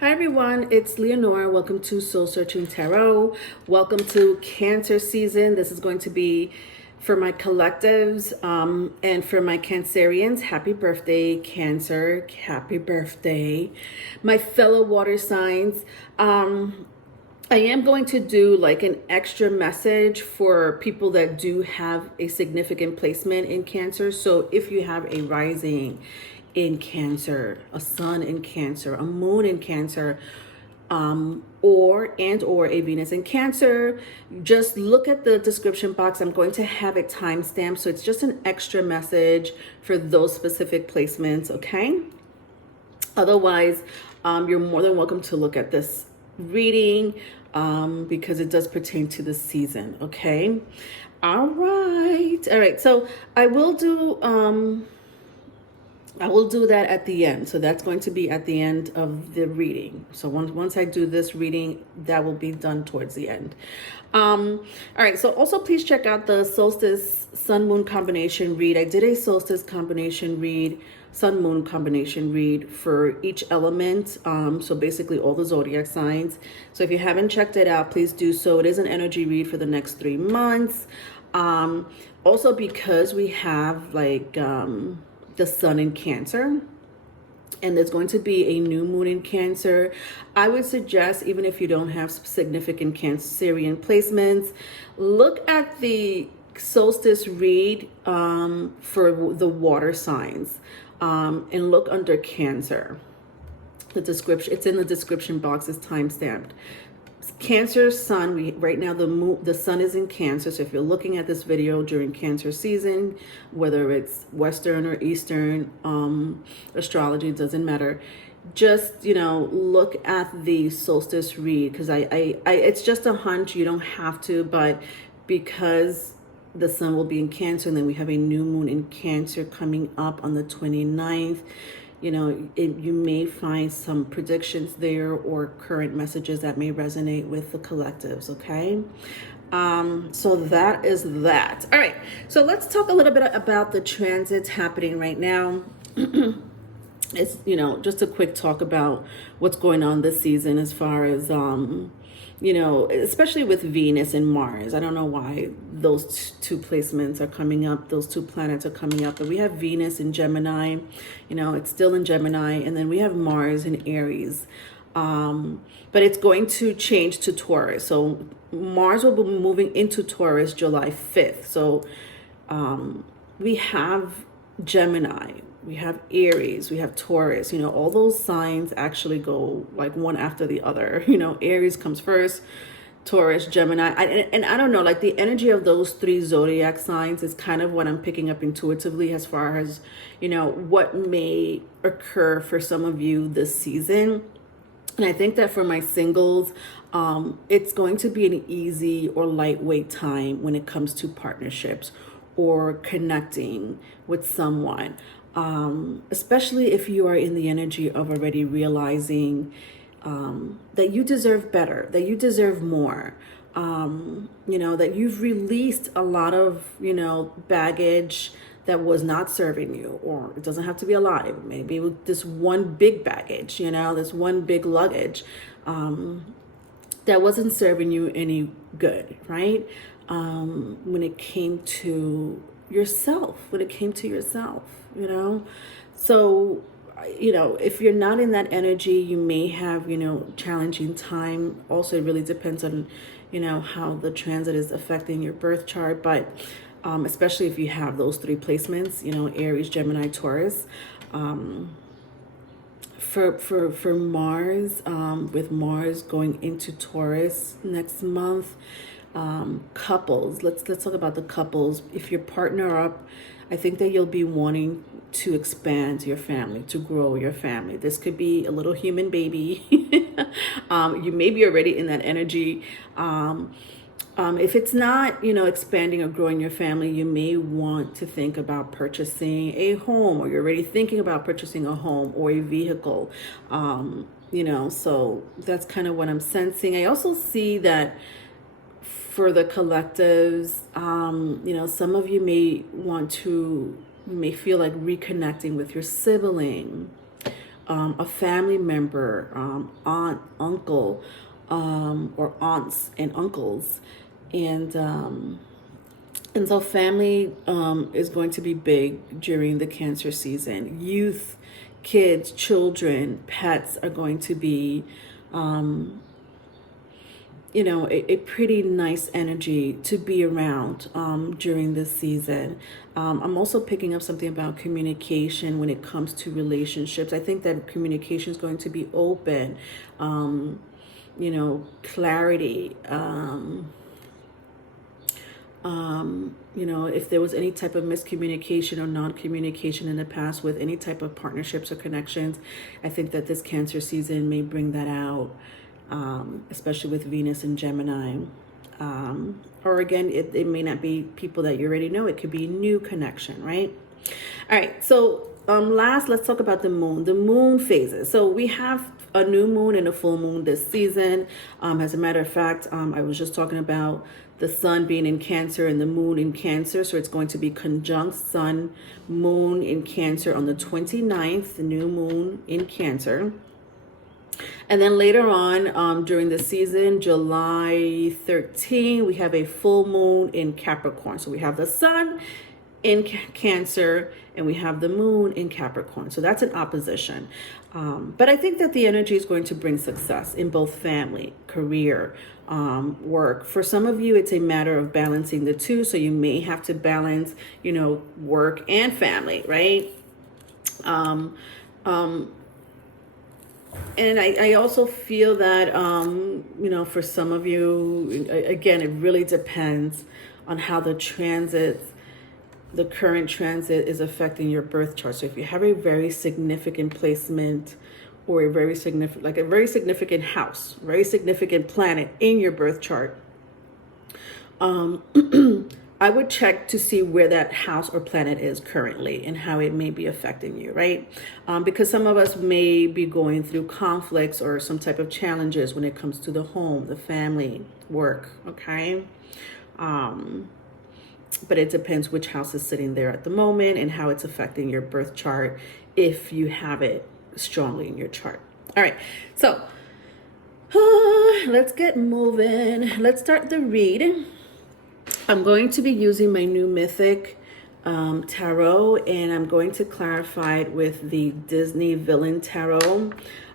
Hi everyone, it's Leonora. Welcome to Soul Searching Tarot. Welcome to Cancer season. This is going to be for my collectives and for my Cancerians. Happy birthday, Cancer. Happy birthday. My fellow water signs. I am going to do like an extra message for people that do have a significant placement in Cancer. So if you have a rising in Cancer, a sun in Cancer, a moon in Cancer, or a Venus in Cancer, just look at the description box. I'm going to have it timestamped, so it's just an extra message for those specific placements, okay? Otherwise, you're more than welcome to look at this reading because it does pertain to the season, okay? All right. So I will do that at the end. So that's going to be at the end of the reading. So once I do this reading, that will be done towards the end. All right. So also please check out the solstice sun moon combination read. I did a solstice combination read, sun moon combination read for each element. So basically all the zodiac signs. So if you haven't checked it out, please do so. It is an energy read for the next 3 months. Also because we have like the sun in Cancer, and there's going to be a new moon in Cancer, I would suggest, even if you don't have significant Cancerian placements, look at the solstice read for the water signs, and look under Cancer. The description, it's in the description box, is timestamped. Cancer sun, right now the sun is in Cancer. So if you're looking at this video during Cancer season, whether it's Western or Eastern astrology, doesn't matter. Just, look at the solstice read, because I it's just a hunch. You don't have to, but because the sun will be in Cancer, and then we have a new moon in Cancer coming up on the 29th. You may find some predictions there or current messages that may resonate with the collectives, okay? So that is that. All right, so let's talk a little bit about the transits happening right now. It's, just a quick talk about what's going on this season as far as, especially with Venus and Mars. I don't know why those two placements are coming up, those two planets are coming up, but we have Venus in Gemini, it's still in Gemini, and then we have Mars in Aries. But it's going to change to Taurus. So Mars will be moving into Taurus July 5th. So we have Gemini, we have Aries, we have Taurus, all those signs actually go like one after the other. Aries comes first, Taurus, Gemini. And I don't know, like the energy of those 3 zodiac signs is kind of what I'm picking up intuitively as far as, what may occur for some of you this season. And I think that for my singles, it's going to be an easy or lightweight time when it comes to partnerships or connecting with someone. Especially if you are in the energy of already realizing that you deserve better, that you deserve more, that you've released a lot of, baggage that was not serving you, or it doesn't have to be a lot. Maybe this one big baggage, this one big luggage that wasn't serving you any good, right? When it came to yourself, So, if you're not in that energy, you may have, challenging time. Also, it really depends on, how the transit is affecting your birth chart. But especially if you have those 3 placements, Aries, Gemini, Taurus. For Mars, with Mars going into Taurus next month, couples, let's talk about the couples. If you partner up, I think that you'll be wanting to expand your family, to grow your family. This could be a little human baby. You may be already in that energy. If it's not, expanding or growing your family, you may want to think about purchasing a home, or you're already thinking about purchasing a home or a vehicle. So that's kind of what I'm sensing. I also see that for the collectives, some of you may feel like reconnecting with your sibling. a family member, aunt, uncle, or aunts and uncles. And so family is going to be big during the Cancer season. Youth, kids, children, pets are going to be, a pretty nice energy to be around during this season. I'm also picking up something about communication when it comes to relationships. I think that communication is going to be open, clarity. If there was any type of miscommunication or non-communication in the past with any type of partnerships or connections, I think that this Cancer season may bring that out, especially with Venus and Gemini. Or again, it may not be people that you already know. It could be new connection, right? All right, so let's talk about the moon. The moon phases. So we have a new moon and a full moon this season. As a matter of fact, I was just talking about the sun being in Cancer and the moon in Cancer. So it's going to be conjunct sun, moon in Cancer on the 29th, the new moon in Cancer. And then later on during the season, July 13, we have a full moon in Capricorn. So we have the sun in Cancer and we have the moon in Capricorn. So that's an opposition. But I think that the energy is going to bring success in both family, career, work. For some of you, it's a matter of balancing the two. So you may have to balance, work and family, right? And I also feel that, for some of you, again, it really depends on how the current transit is affecting your birth chart. So if you have a very significant placement or a very significant house, very significant planet in your birth chart, I would check to see where that house or planet is currently and how it may be affecting you, right? Because some of us may be going through conflicts or some type of challenges when it comes to the home, the family, work, okay? But it depends which house is sitting there at the moment and how it's affecting your birth chart if you have it strongly in your chart. All right, so let's get moving. Let's start the read. I'm going to be using my new Mythic Tarot, and I'm going to clarify it with the Disney Villain Tarot.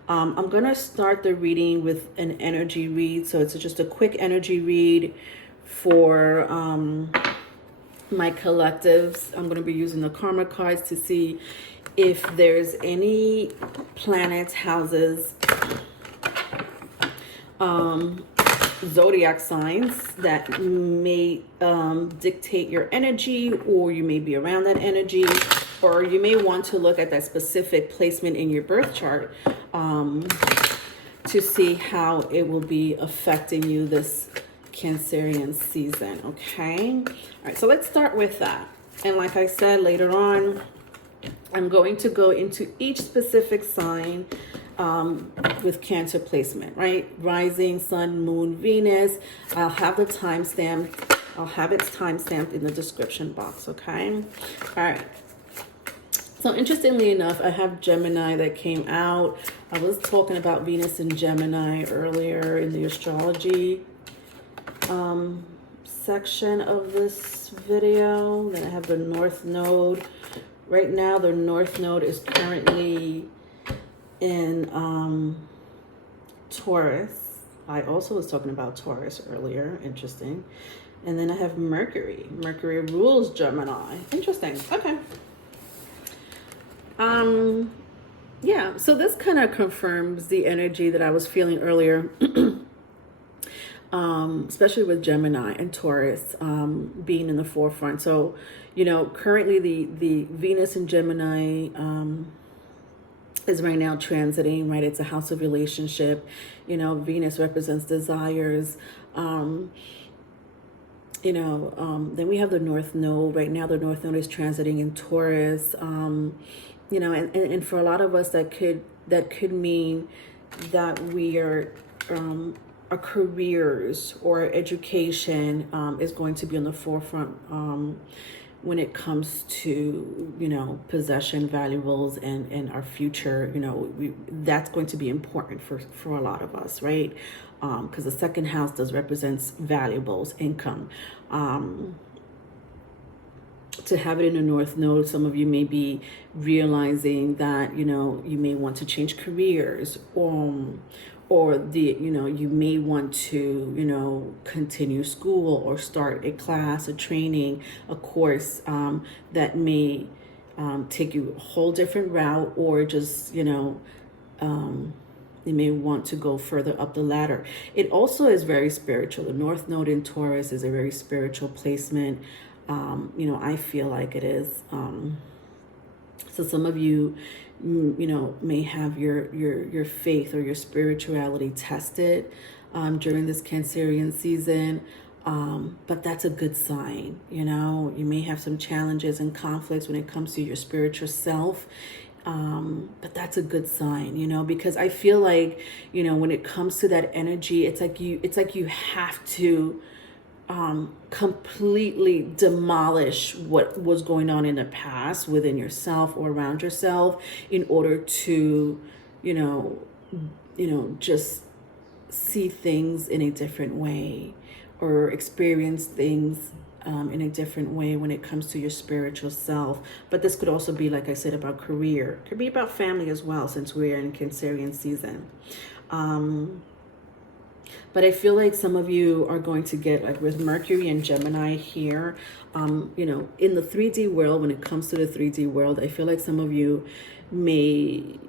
I'm going to start the reading with an energy read. So it's just a quick energy read for my collectives. I'm going to be using the karma cards to see if there's any planets, houses, zodiac signs that may dictate your energy, or you may be around that energy, or you may want to look at that specific placement in your birth chart to see how it will be affecting you this Cancerian season. Okay, all right, so let's start with that. And like I said, later on I'm going to go into each specific sign with Cancer placement, right? Rising, sun, moon, Venus. I'll have the timestamp. I'll have its timestamped in the description box, okay? All right. So interestingly enough, I have Gemini that came out. I was talking about Venus and Gemini earlier in the astrology section of this video. Then I have the North Node. Right now, the North Node is currently in Taurus. I also was talking about Taurus earlier. Interesting. And then I have Mercury. Mercury rules Gemini. Interesting. Okay. Yeah, so this kind of confirms the energy that I was feeling earlier, especially with Gemini and Taurus being in the forefront. So, currently the Venus and Gemini is right now transiting, right? It's a house of relationship. Venus represents desires. Then we have the North Node. Right now, the North Node is transiting in Taurus. And for a lot of us, that could mean that we are our careers or education is going to be on the forefront when it comes to, you know, possession, valuables, and our future, you know, that's going to be important for a lot of us, right? Because the second house does represents valuables, income. To have it in the North Node, some of you may be realizing that, you know, you may want to change careers, or you know, you may want to, you know, continue school or start a class, a training, a course that may take you a whole different route, or just, you know, you may want to go further up the ladder. It also is very spiritual. The North Node in Taurus is a very spiritual placement. You know, I feel like it is. So some of you, you know, may have your faith or your spirituality tested during this Cancerian season. But that's a good sign. You know, you may have some challenges and conflicts when it comes to your spiritual self. But that's a good sign, you know, because I feel like, you know, when it comes to that energy, it's like you have to completely demolish what was going on in the past within yourself or around yourself in order to, you know, just see things in a different way, or experience things in a different way when it comes to your spiritual self. But this could also be, like I said, about career. It could be about family as well, since we're in Cancerian season. But I feel like some of you are going to get, like with Mercury and Gemini here, you know, in the 3D world, when it comes to the 3D world, I feel like some of you may,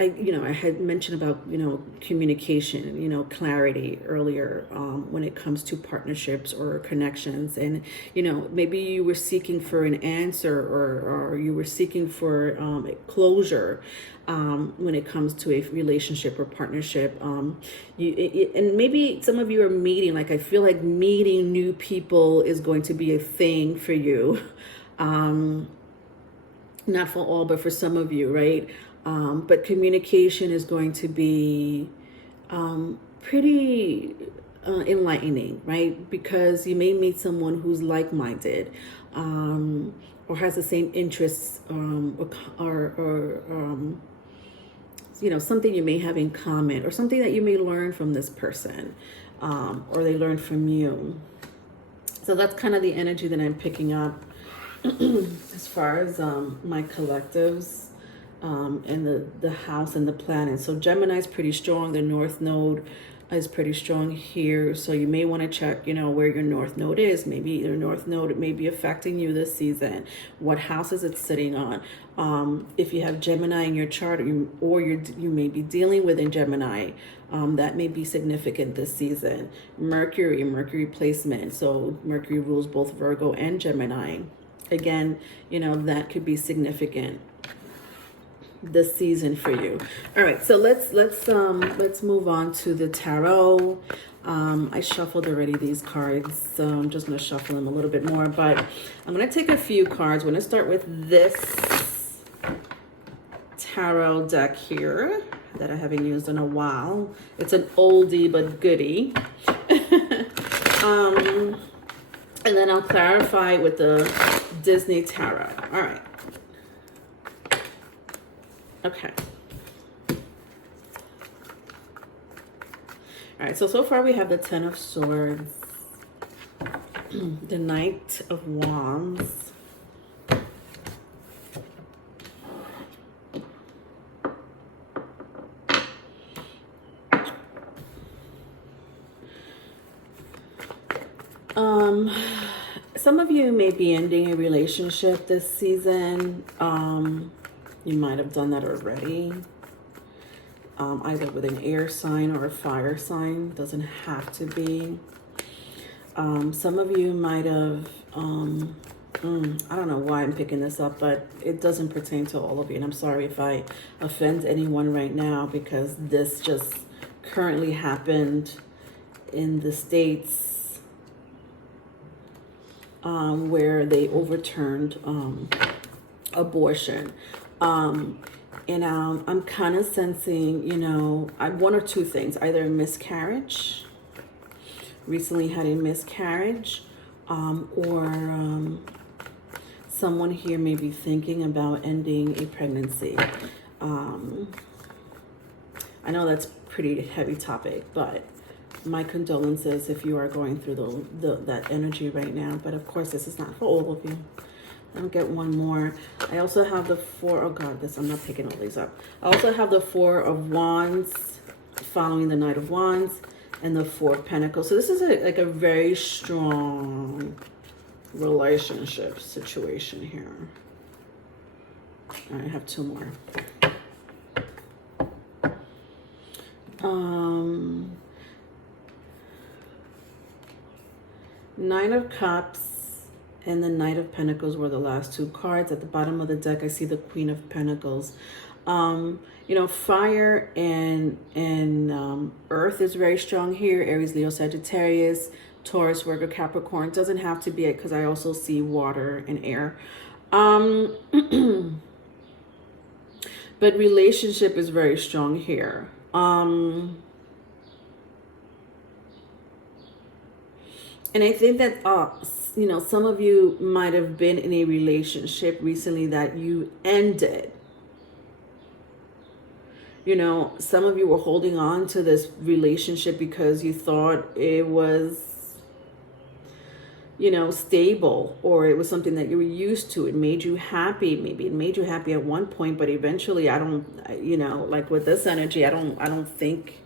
you know, I had mentioned about, you know, communication, you know, clarity earlier when it comes to partnerships or connections. And, you know, maybe you were seeking for an answer, or you were seeking for closure when it comes to a relationship or partnership. And maybe some of you are meeting, like I feel like meeting new people is going to be a thing for you. Not for all, but for some of you, right? But communication is going to be pretty enlightening, right? Because you may meet someone who's like-minded, or has the same interests, or you know, something you may have in common, or something that you may learn from this person, or they learn from you. So that's kind of the energy that I'm picking up as far as my collectives. And the house and the planet. So Gemini is pretty strong. The North Node is pretty strong here. So you may want to check, you know, where your North Node is. Maybe your North Node may be affecting you this season. What house is it sitting on? If you have Gemini in your chart, you may be dealing with in Gemini, that may be significant this season. Mercury placement. So Mercury rules both Virgo and Gemini. Again, you know, that could be significant this season for you. All right, so let's move on to the tarot. I shuffled already these cards, so I'm just going to shuffle them a little bit more, but I'm going to take a few cards. We're going to start with this tarot deck here that I haven't used in a while. It's an oldie but goodie. And then I'll clarify with the Disney tarot. All right. Okay. All right, so far we have the Ten of Swords, the Knight of Wands, some of you may be ending a relationship this season. You might have done that already, either with an air sign or a fire sign. Doesn't have to be. Some of you might have, I don't know why I'm picking this up, but it doesn't pertain to all of you. And I'm sorry if I offend anyone right now, because this just currently happened in the States, where they overturned abortion. And I'm kind of sensing, you know, one or two things, either a miscarriage, recently had a miscarriage, or someone here may be thinking about ending a pregnancy. I know that's pretty heavy topic, but my condolences if you are going through that energy right now. But of course, this is not for all of you. I'll get one more. I also have the four. Oh God, I'm not picking all these up. I also have the Four of Wands following the Knight of Wands and the Four of Pentacles. So this is like a very strong relationship situation here. All right, I have two more. Nine of Cups and the Knight of Pentacles were the last two cards. At the bottom of the deck, I see the Queen of Pentacles. You know, fire and earth is very strong here. Aries, Leo, Sagittarius, Taurus, Virgo, Capricorn. Doesn't have to be it because I also see water and air. But relationship is very strong here. And I think that, you know, some of you might have been in a relationship recently that you ended. You know, some of you were holding on to this relationship because you thought it was, you know, stable, or it was something that you were used to. It made you happy. Maybe it made you happy at one point, but eventually, I don't, you know, like with this energy, I don't think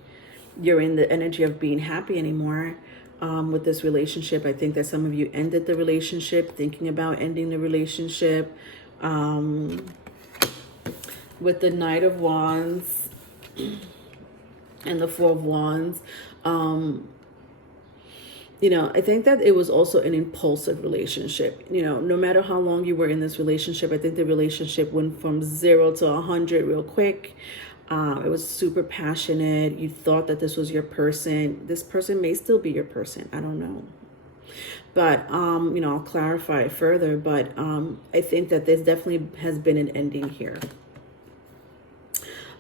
you're in the energy of being happy anymore. With this relationship, I think that some of you ended the relationship, thinking about ending the relationship. With the Knight of Wands and the Four of Wands, you know, I think that it was also an impulsive relationship. You know, no matter how long you were in this relationship, I think the relationship went from 0 to 100 real quick. It was super passionate. You thought that this was your person. This person may still be your person. I don't know. But, you know, I'll clarify it further. But I think that there definitely has been an ending here.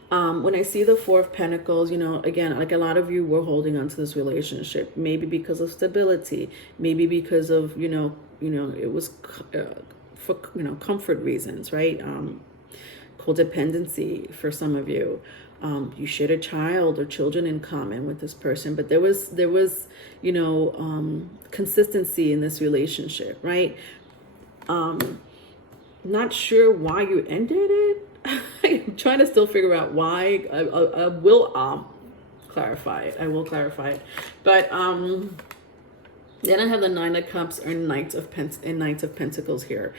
When I see the Four of Pentacles, you know, again, like a lot of you were holding on to this relationship, maybe because of stability, maybe because of, you know, it was for, you know, comfort reasons, right? Codependency for some of you. You shared a child or children in common with this person, but there was, you know, consistency in this relationship, right? Not sure why you ended it. I'm trying to still figure out why. I will clarify it. I will clarify it. But then I have the Nine of Cups or Knight of Pentacles here.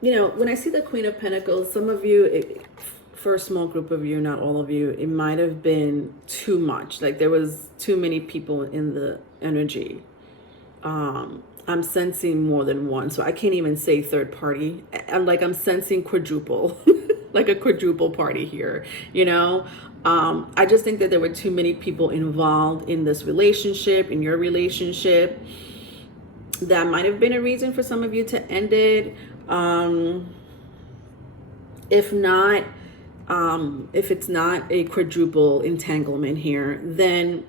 You know, when I see the Queen of Pentacles, some of you, for a small group of you, not all of you, it might have been too much. Like there was too many people in the energy. I'm sensing more than one, so I can't even say third party. I'm sensing quadruple, like a quadruple party here, you know? I just think that there were too many people involved in this relationship, in your relationship. That might have been a reason for some of you to end it. If not, if it's not a quadruple entanglement here, then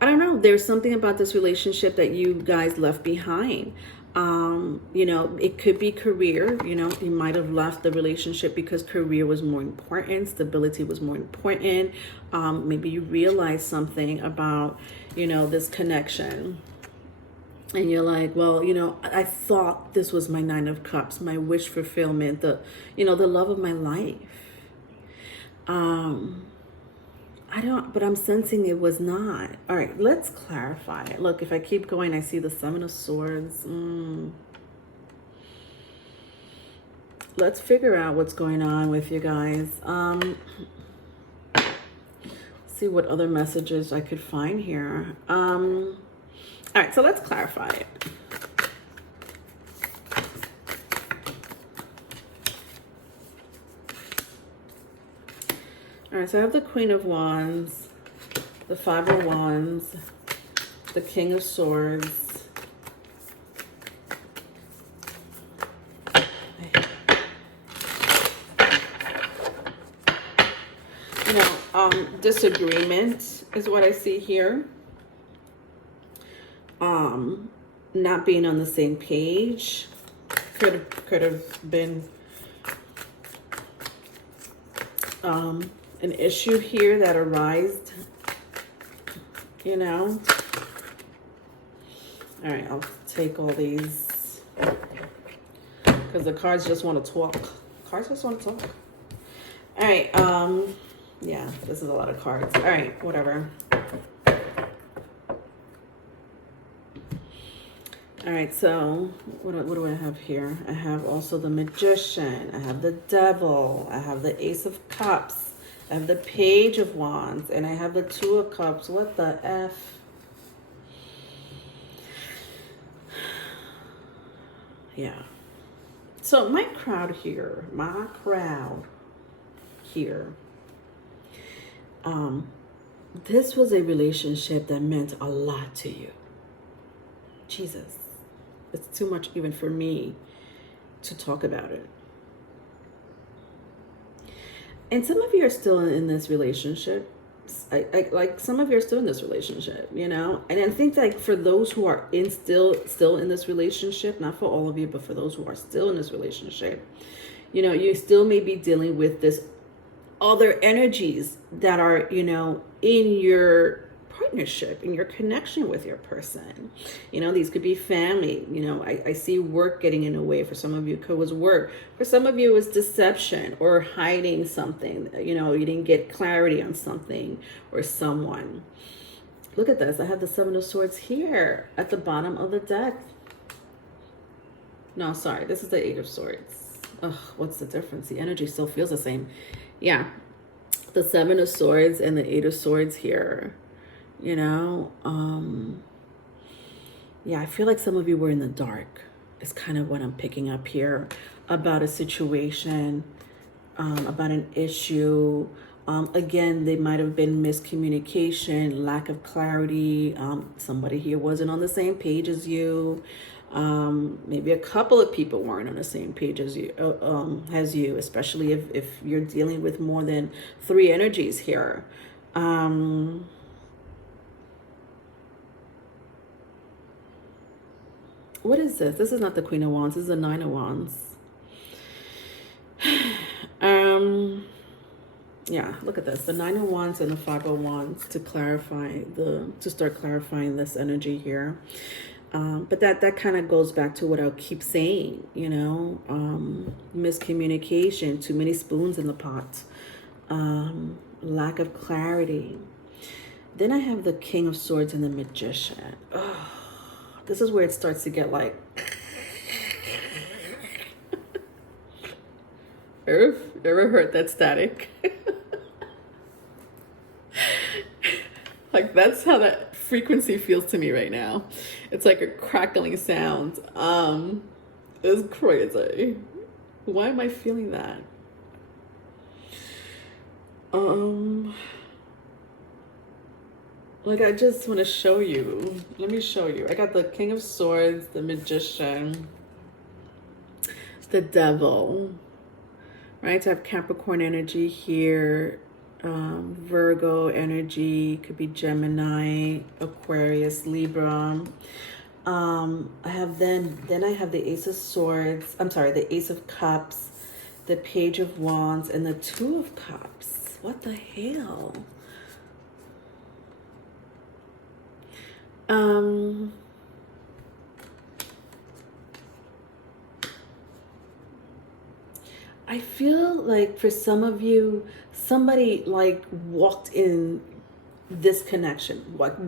I don't know. There's something about this relationship that you guys left behind. You know, it could be career. You know, you might have left the relationship because career was more important. Stability was more important. Maybe you realized something about, you know, this connection. And you're like, well, you know, I thought this was my Nine of Cups, my wish fulfillment, you know, the love of my life. But I'm sensing it was not. All right, let's clarify it. Look, if I keep going, I see the Seven of Swords. Let's figure out what's going on with you guys. See what other messages I could find here. All right, so let's clarify it. All right, so I have the Queen of Wands, the Five of Wands, the King of Swords. You know, disagreement is what I see here. not being on the same page could have been an issue here that arised, you know. All right, I'll take all these because the cards just want to talk. Cards just want to talk. All right, yeah, this is a lot of cards. All right, whatever. All right, so what do I have here? I have also the Magician. I have the Devil. I have the Ace of Cups. I have the Page of Wands. And I have the Two of Cups. What the F? Yeah. So my crowd here, this was a relationship that meant a lot to you. Jesus. It's too much even for me to talk about it. And some of you are still in this relationship. I like some of you are still in this relationship, you know? And I think like for those who are still in this relationship, not for all of you, but for those who are still in this relationship, you know, you still may be dealing with this other energies that are, you know, in your partnership, in your connection with your person. You know, these could be family. You know, I see work getting in the way. For some of you, it was work. For some of you, it was deception or hiding something. You know, you didn't get clarity on something or someone. Look at this. I have the Seven of Swords here at the bottom of the deck. No, sorry. This is the Eight of Swords. Ugh, what's the difference? The energy still feels the same. Yeah. The Seven of Swords and the Eight of Swords here. You know, yeah, I feel like some of you were in the dark. It's kind of what I'm picking up here about a situation, about an issue. Again, they might have been miscommunication, lack of clarity. Somebody here wasn't on the same page as you. Maybe a couple of people weren't on the same page as you, especially if you're dealing with more than 3 energies here. What is this? This is not the Queen of Wands. This is the Nine of Wands. Yeah, look at this. The Nine of Wands and the Five of Wands to start clarifying this energy here. But that kind of goes back to what I'll keep saying, you know, miscommunication, too many spoons in the pot, lack of clarity. Then I have the King of Swords and the Magician. Oh. This is where it starts to get like, ever heard that static? Like that's how that frequency feels to me right now. It's like a crackling sound. It's crazy. Why am I feeling that? Like, I just want to show you. Let me show you. I got the King of Swords, the Magician, the Devil, right? So I have Capricorn energy here, Virgo energy, could be Gemini, Aquarius, Libra. I have then I have the Ace of Swords. I'm sorry, the Ace of Cups, the Page of Wands, and the Two of Cups. What the hell? I feel like for some of you, somebody like walked in this connection. What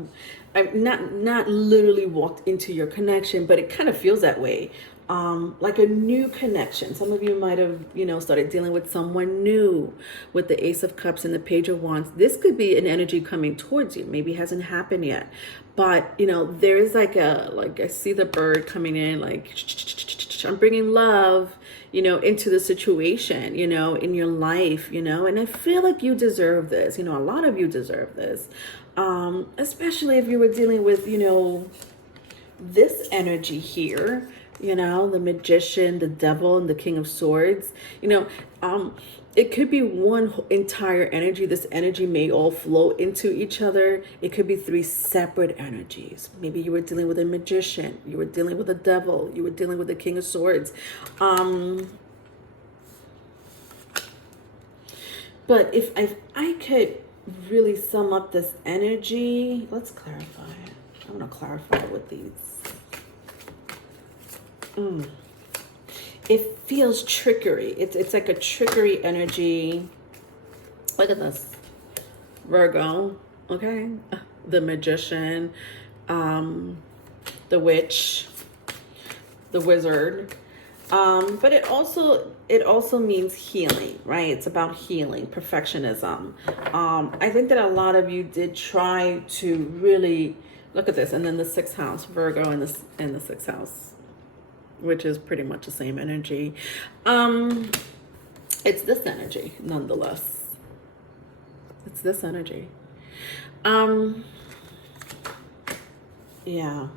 I'm not literally walked into your connection, but it kind of feels that way. Like a new connection. Some of you might have, you know, started dealing with someone new with the Ace of Cups and the Page of Wands. This could be an energy coming towards you. Maybe it hasn't happened yet. But, you know, there is like I see the bird coming in, like, I'm bringing love, you know, into the situation, you know, in your life, you know, and I feel like you deserve this. You know, a lot of you deserve this, especially if you were dealing with, you know, this energy here. You know, the Magician, the Devil, and the King of Swords. You know, it could be one entire energy. This energy may all flow into each other. It could be three separate energies. Maybe you were dealing with a magician, you were dealing with a devil, you were dealing with the King of Swords. But if I could really sum up this energy, let's clarify it. I'm going to clarify it with these. It feels trickery. It's like a trickery energy. Look at this. Virgo, okay? The magician, the witch, the wizard. But it also means healing, right? It's about healing, perfectionism. I think that a lot of you did try to really look at this, and then the sixth house, Virgo, in the sixth house, which is pretty much the same energy. It's this energy, nonetheless. It's this energy. Yeah.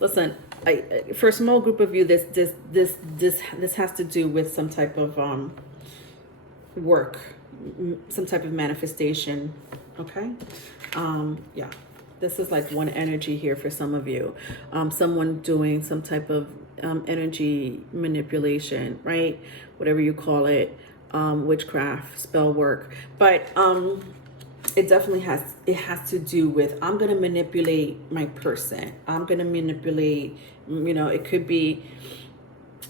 Listen, for a small group of you, this has to do with some type of work, some type of manifestation. Okay. Yeah. This is like one energy here for some of you. Someone doing some type of energy manipulation, right? Whatever you call it, witchcraft, spell work. But it definitely has to do with, I'm going to manipulate my person. I'm going to manipulate, it could be,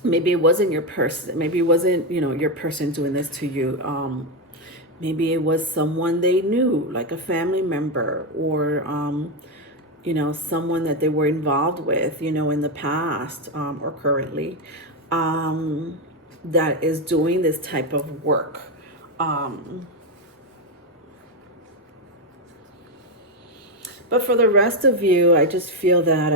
maybe it wasn't your person. Maybe it wasn't, your person doing this to you. Maybe it was someone they knew, like a family member, or, someone that they were involved with, in the past, or currently, that is doing this type of work. But for the rest of you, I just feel that,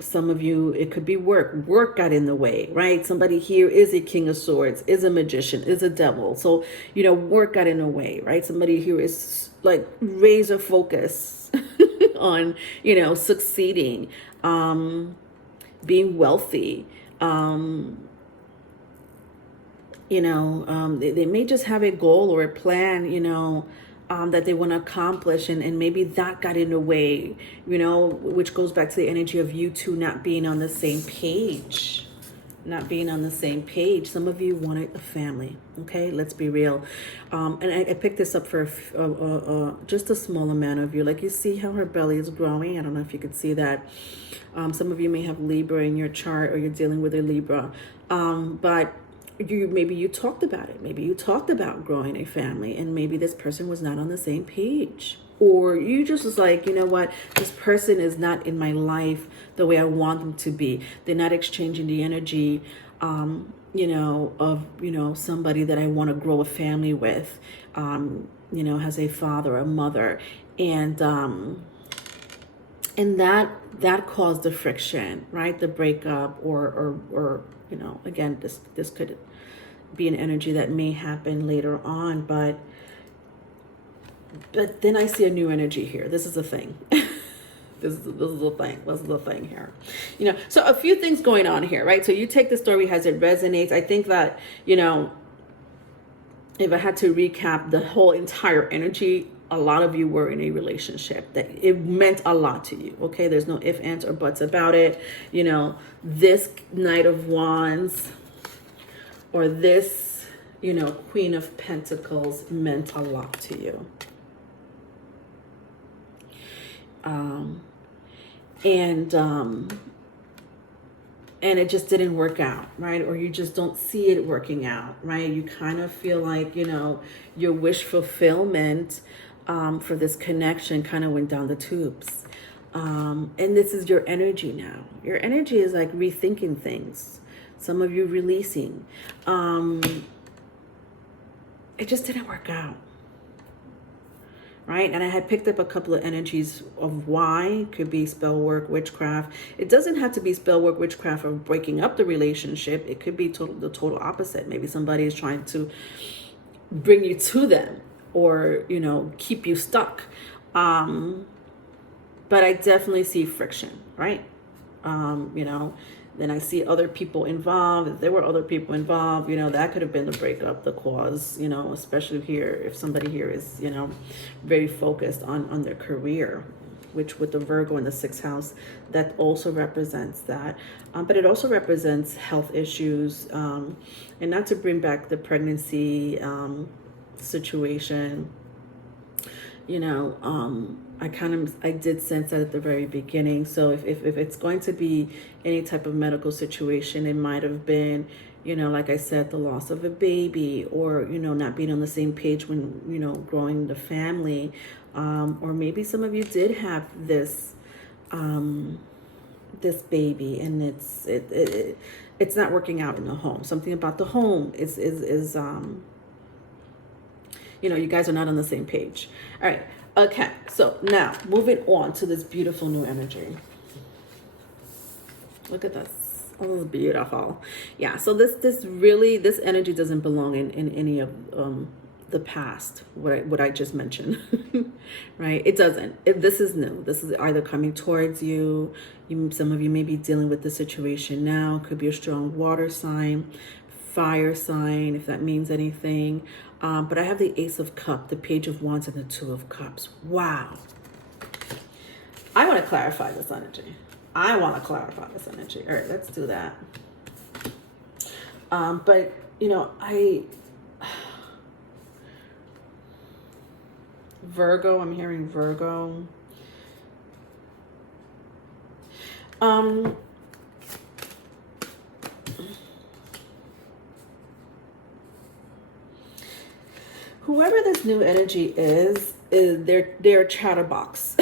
some of you, it could be work. Work got in the way, right? Somebody here is a King of Swords, is a magician, is a devil. So, work got in the way, right? Somebody here is like razor focus on, succeeding, being wealthy. They may just have a goal or a plan, that they want to accomplish, and maybe that got in the way, which goes back to the energy of you two not being on the same page. Some of you wanted a family. Okay, let's be real. And I picked this up for just a small amount of you. Like, you see how her belly is growing. I don't know if you could see that. Some of you may have Libra in your chart, or you're dealing with a Libra. But maybe you talked about it. Maybe you talked about growing a family, and maybe this person was not on the same page. Or you just was like, you know what, this person is not in my life the way I want them to be. They're not exchanging the energy, of, somebody that I want to grow a family with, has a father, a mother. And that caused the friction, right? The breakup, or again, this could be an energy that may happen later on, but then I see a new energy here. This is a thing. This is the thing here. So a few things going on here, right? So you take the story as it resonates. I think that, if I had to recap the whole entire energy, a lot of you were in a relationship that it meant a lot to you. Okay, there's no ifs, ands, or buts about it. This Knight of Wands, or this, Queen of Pentacles meant a lot to you. And it just didn't work out, right? Or you just don't see it working out, right? You kind of feel like, your wish fulfillment for this connection kind of went down the tubes. And this is your energy now. Your energy is like rethinking things. Some of you releasing. It just didn't work out. Right? And I had picked up a couple of energies of why. It could be spell work, witchcraft. It doesn't have to be spell work, witchcraft, or breaking up the relationship. It could be the total opposite. Maybe somebody is trying to bring you to them, or, keep you stuck. But I definitely see friction, right? Then I see other people involved. If there were other people involved, that could have been the breakup, the cause, especially here, if somebody here is, very focused on their career, which with the Virgo in the sixth house, that also represents that. But it also represents health issues, and not to bring back the pregnancy situation. I did sense that at the very beginning. So if it's going to be any type of medical situation, it might have been, like I said, the loss of a baby, or, not being on the same page when, growing the family. Or maybe some of you did have this baby, and it's not working out in the home. Something about the home is you guys are not on the same page. All right. Okay. So now moving on to this beautiful new energy. Look at this. Oh, this is beautiful. Yeah. So this energy doesn't belong in any of the past, what I just mentioned. Right? It doesn't. This is new. This is either coming towards you. Some of you may be dealing with the situation now. Could be a strong water sign, fire sign, if that means anything. But I have the Ace of Cups, the Page of Wands, and the Two of Cups. Wow. I want to clarify this energy. All right, let's do that. But, Virgo, I'm hearing Virgo. Whoever this new energy is they're a chatterbox.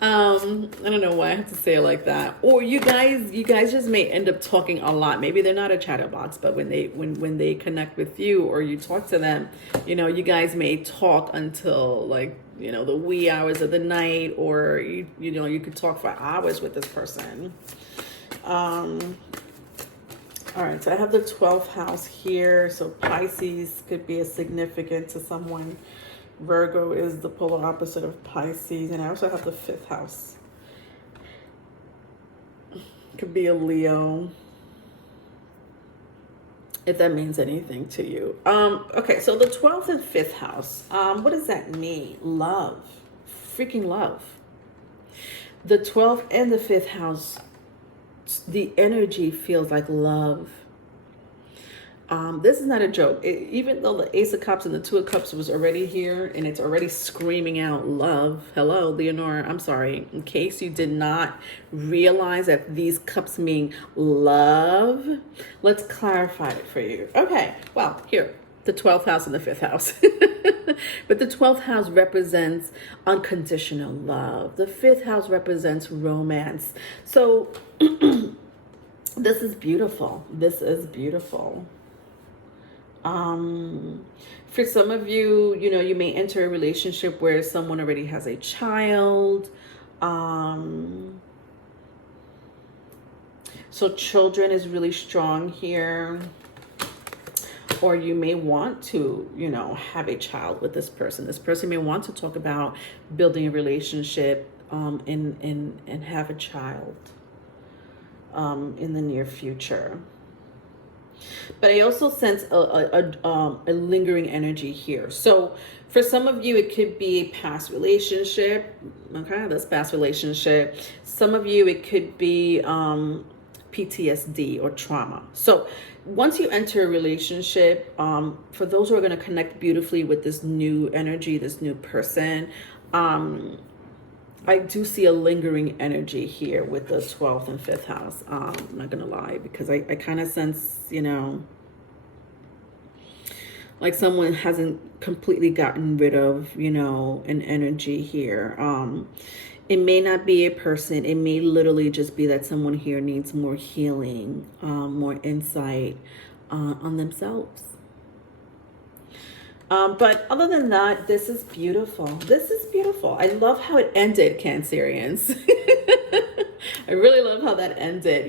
I don't know why I have to say it like that. Or you guys just may end up talking a lot. Maybe they're not a chatterbox, but when they connect with you or you talk to them, you guys may talk until the wee hours of the night, or you could talk for hours with this person. All right, so I have the 12th house here. So Pisces could be a significant to someone. Virgo is the polar opposite of Pisces. And I also have the 5th house. Could be a Leo, if that means anything to you. Okay, so the 12th and 5th house. What does that mean? Love. Freaking love. The 12th and the 5th house, the energy feels like love. This is not a joke. Even though the Ace of Cups and the Two of Cups was already here and it's already screaming out love. Hello, Leonora. I'm sorry. In case you did not realize that these cups mean love, let's clarify it for you. Okay. Well, here, the 12th house and the 5th house. But the 12th house represents unconditional love. The 5th house represents romance. So this is beautiful. This is beautiful. For some of you, you may enter a relationship where someone already has a child. So children is really strong here. Or you may want to, have a child with this person. This person may want to talk about building a relationship and have a child in the near future. But I also sense a lingering energy here. So for some of you, it could be a past relationship. Okay, this past relationship. Some of you, it could be PTSD or trauma. So once you enter a relationship, for those who are going to connect beautifully with this new energy, this new person, I do see a lingering energy here with the 12th and 5th house. I'm not going to lie, because I kind of sense, like someone hasn't completely gotten rid of, an energy here. It may not be a person. It may literally just be that someone here needs more healing, more insight on themselves. But other than that, this is beautiful. This is beautiful. I love how it ended, Cancerians. I really love how that ended,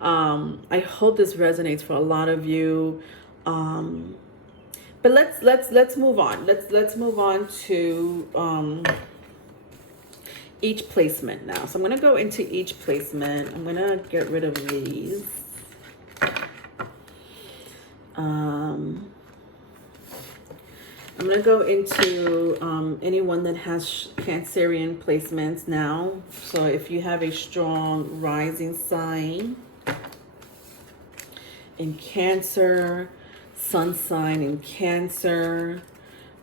I hope this resonates for a lot of you. But let's move on. Let's move on to each placement now. So I'm going to go into each placement. I'm going to get rid of these. I'm going to go into anyone that has Cancerian placements now. So if you have a strong rising sign in Cancer, sun sign in Cancer,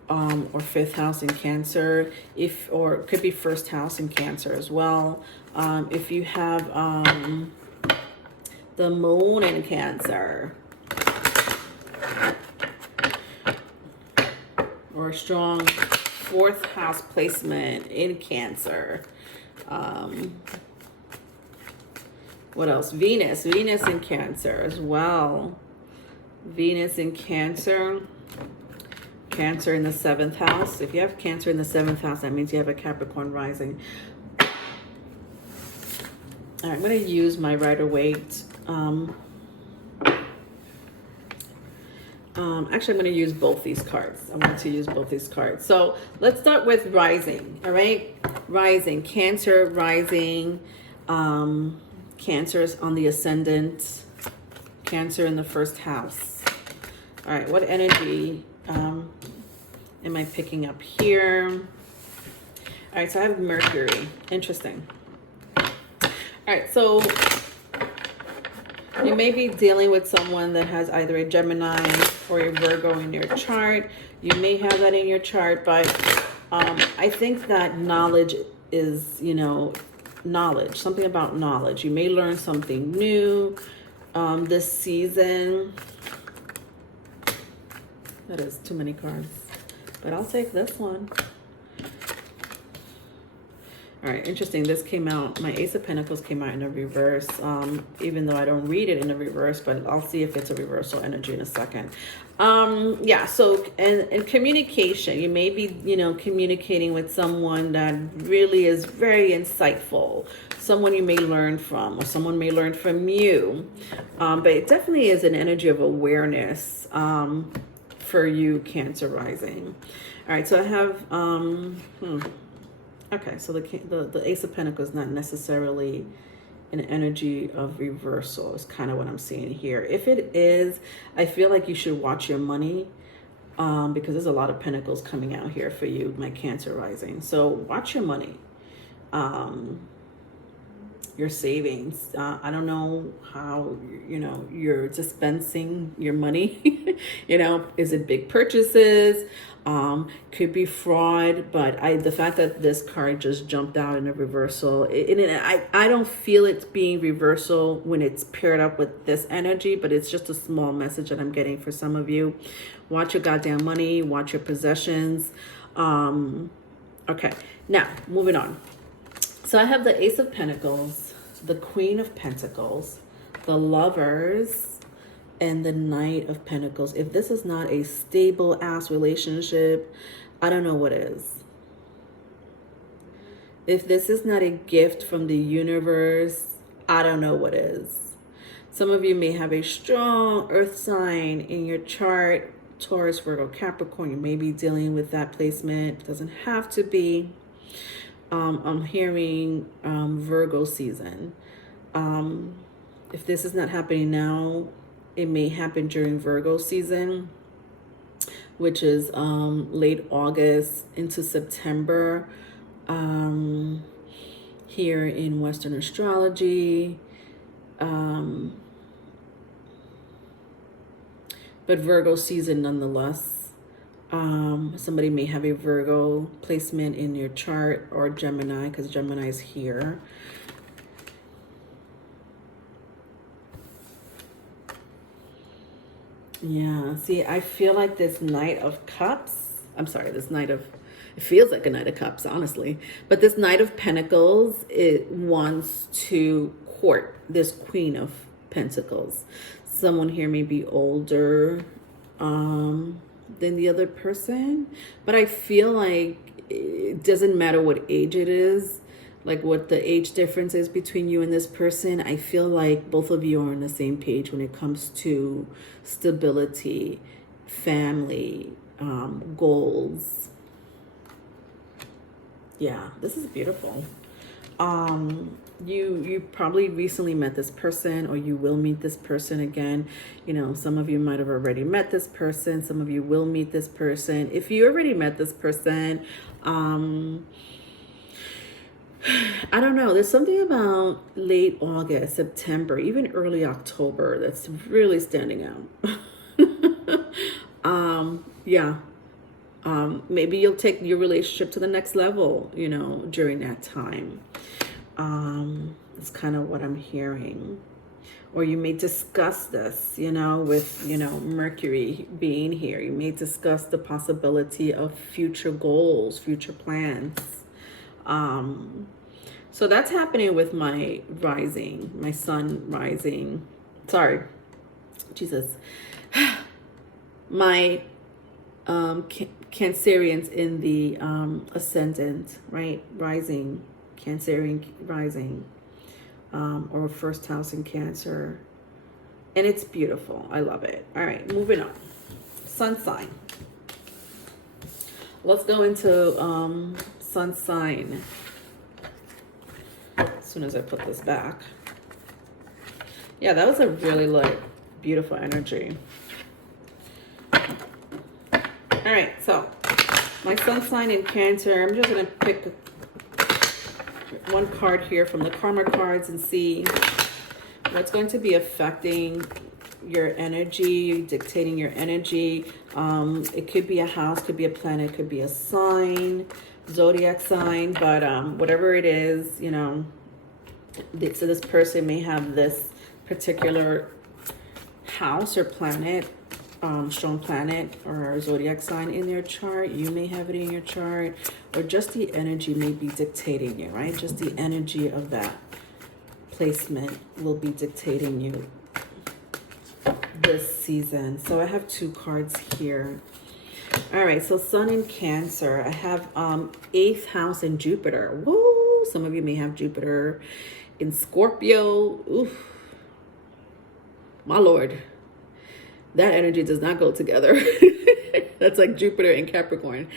or fifth house in Cancer, or it could be first house in Cancer as well. If you have the moon in Cancer, or a strong fourth house placement in Cancer. What else? Venus in Cancer as well. Venus in Cancer. Cancer in the 7th house. If you have Cancer in the 7th house, that means you have a Capricorn rising. All right, I'm going to use my Rider-Waite. Actually, I'm going to use both these cards. I want to use both these cards. So let's start with rising. All right, rising, Cancer, rising. Cancer is on the ascendant. Cancer in the 1st house. All right, what energy am I picking up here? All right, so I have Mercury. Interesting. All right, so you may be dealing with someone that has either a Gemini or a Virgo in your chart. You may have that in your chart, but I think that knowledge is, knowledge, something about knowledge. You may learn something new this season. That is too many cards, but I'll take this one. All right, interesting. This came out, my Ace of Pentacles came out in a reverse, even though I don't read it in a reverse, but I'll see if it's a reversal energy in a second. Yeah, so, and communication, you may be, communicating with someone that really is very insightful, someone you may learn from, or someone may learn from you. But it definitely is an energy of awareness for you, Cancer rising. All right, so I have, okay, so the Ace of Pentacles is not necessarily an energy of reversal. Is kind of what I'm seeing here. If it is, I feel like you should watch your money because there's a lot of Pentacles coming out here for you, my Cancer rising. So watch your money, your savings. I don't know how, you're dispensing your money. Is it big purchases? Could be fraud, but the fact that this card just jumped out in a reversal, I don't feel it being reversal when it's paired up with this energy, but it's just a small message that I'm getting for some of you. Watch your goddamn money, watch your possessions. Okay, now moving on. So I have the Ace of Pentacles, the Queen of Pentacles, the Lovers, and the Knight of Pentacles. If this is not a stable ass relationship, I don't know what is. If this is not a gift from the universe, I don't know what is. Some of you may have a strong earth sign in your chart, Taurus, Virgo, Capricorn. You may be dealing with that placement. It doesn't have to be. I'm hearing Virgo season. If this is not happening now, it may happen during Virgo season, which is late August into September here in Western astrology. But Virgo season nonetheless. Somebody may have a Virgo placement in your chart, or Gemini, because Gemini is here. Yeah, see, I feel like this Knight of Cups, it feels like a Knight of Cups, honestly. But this Knight of Pentacles, it wants to court this Queen of Pentacles. Someone here may be older than the other person, but I feel like it doesn't matter what age it is, like what the age difference is between you and this person. I feel like both of you are on the same page when it comes to stability, family, goals. Yeah, this is beautiful. You probably recently met this person, or you will meet this person again. You know, some of you might have already met this person. Some of you will meet this person. If you already met this person, I don't know. There's something about late August, September, even early October that's really standing out. Yeah. Maybe you'll take your relationship to the next level, you know, during that time. It's kind of what I'm hearing. Or you may discuss this, you know, with, you know, Mercury being here. You may discuss the possibility of future goals, future plans. So that's happening with my rising, my sun rising. Sorry, Jesus. My Cancerians in the ascendant, right? Rising, Cancerian rising, or first house in Cancer. And it's beautiful. I love it. All right, moving on. Sun sign. Let's go into sun sign. As soon as I put this back. Yeah, that was a really like beautiful energy. All right, so my sun sign in Cancer. I'm just gonna pick one card here from the karma cards and see what's going to be affecting your energy, dictating your energy. It could be a house, could be a planet, could be a sign, zodiac sign, but whatever it is, you know, so this person may have this particular house or planet, strong planet or zodiac sign in their chart. You may have it in your chart, or just the energy may be dictating you, right? Just the energy of that placement will be dictating you this season. So I have two cards here. All right, so Sun in Cancer. I have 8th house in Jupiter. Woo! Some of you may have Jupiter in Scorpio. Oof. My Lord. That energy does not go together. That's like Jupiter and Capricorn.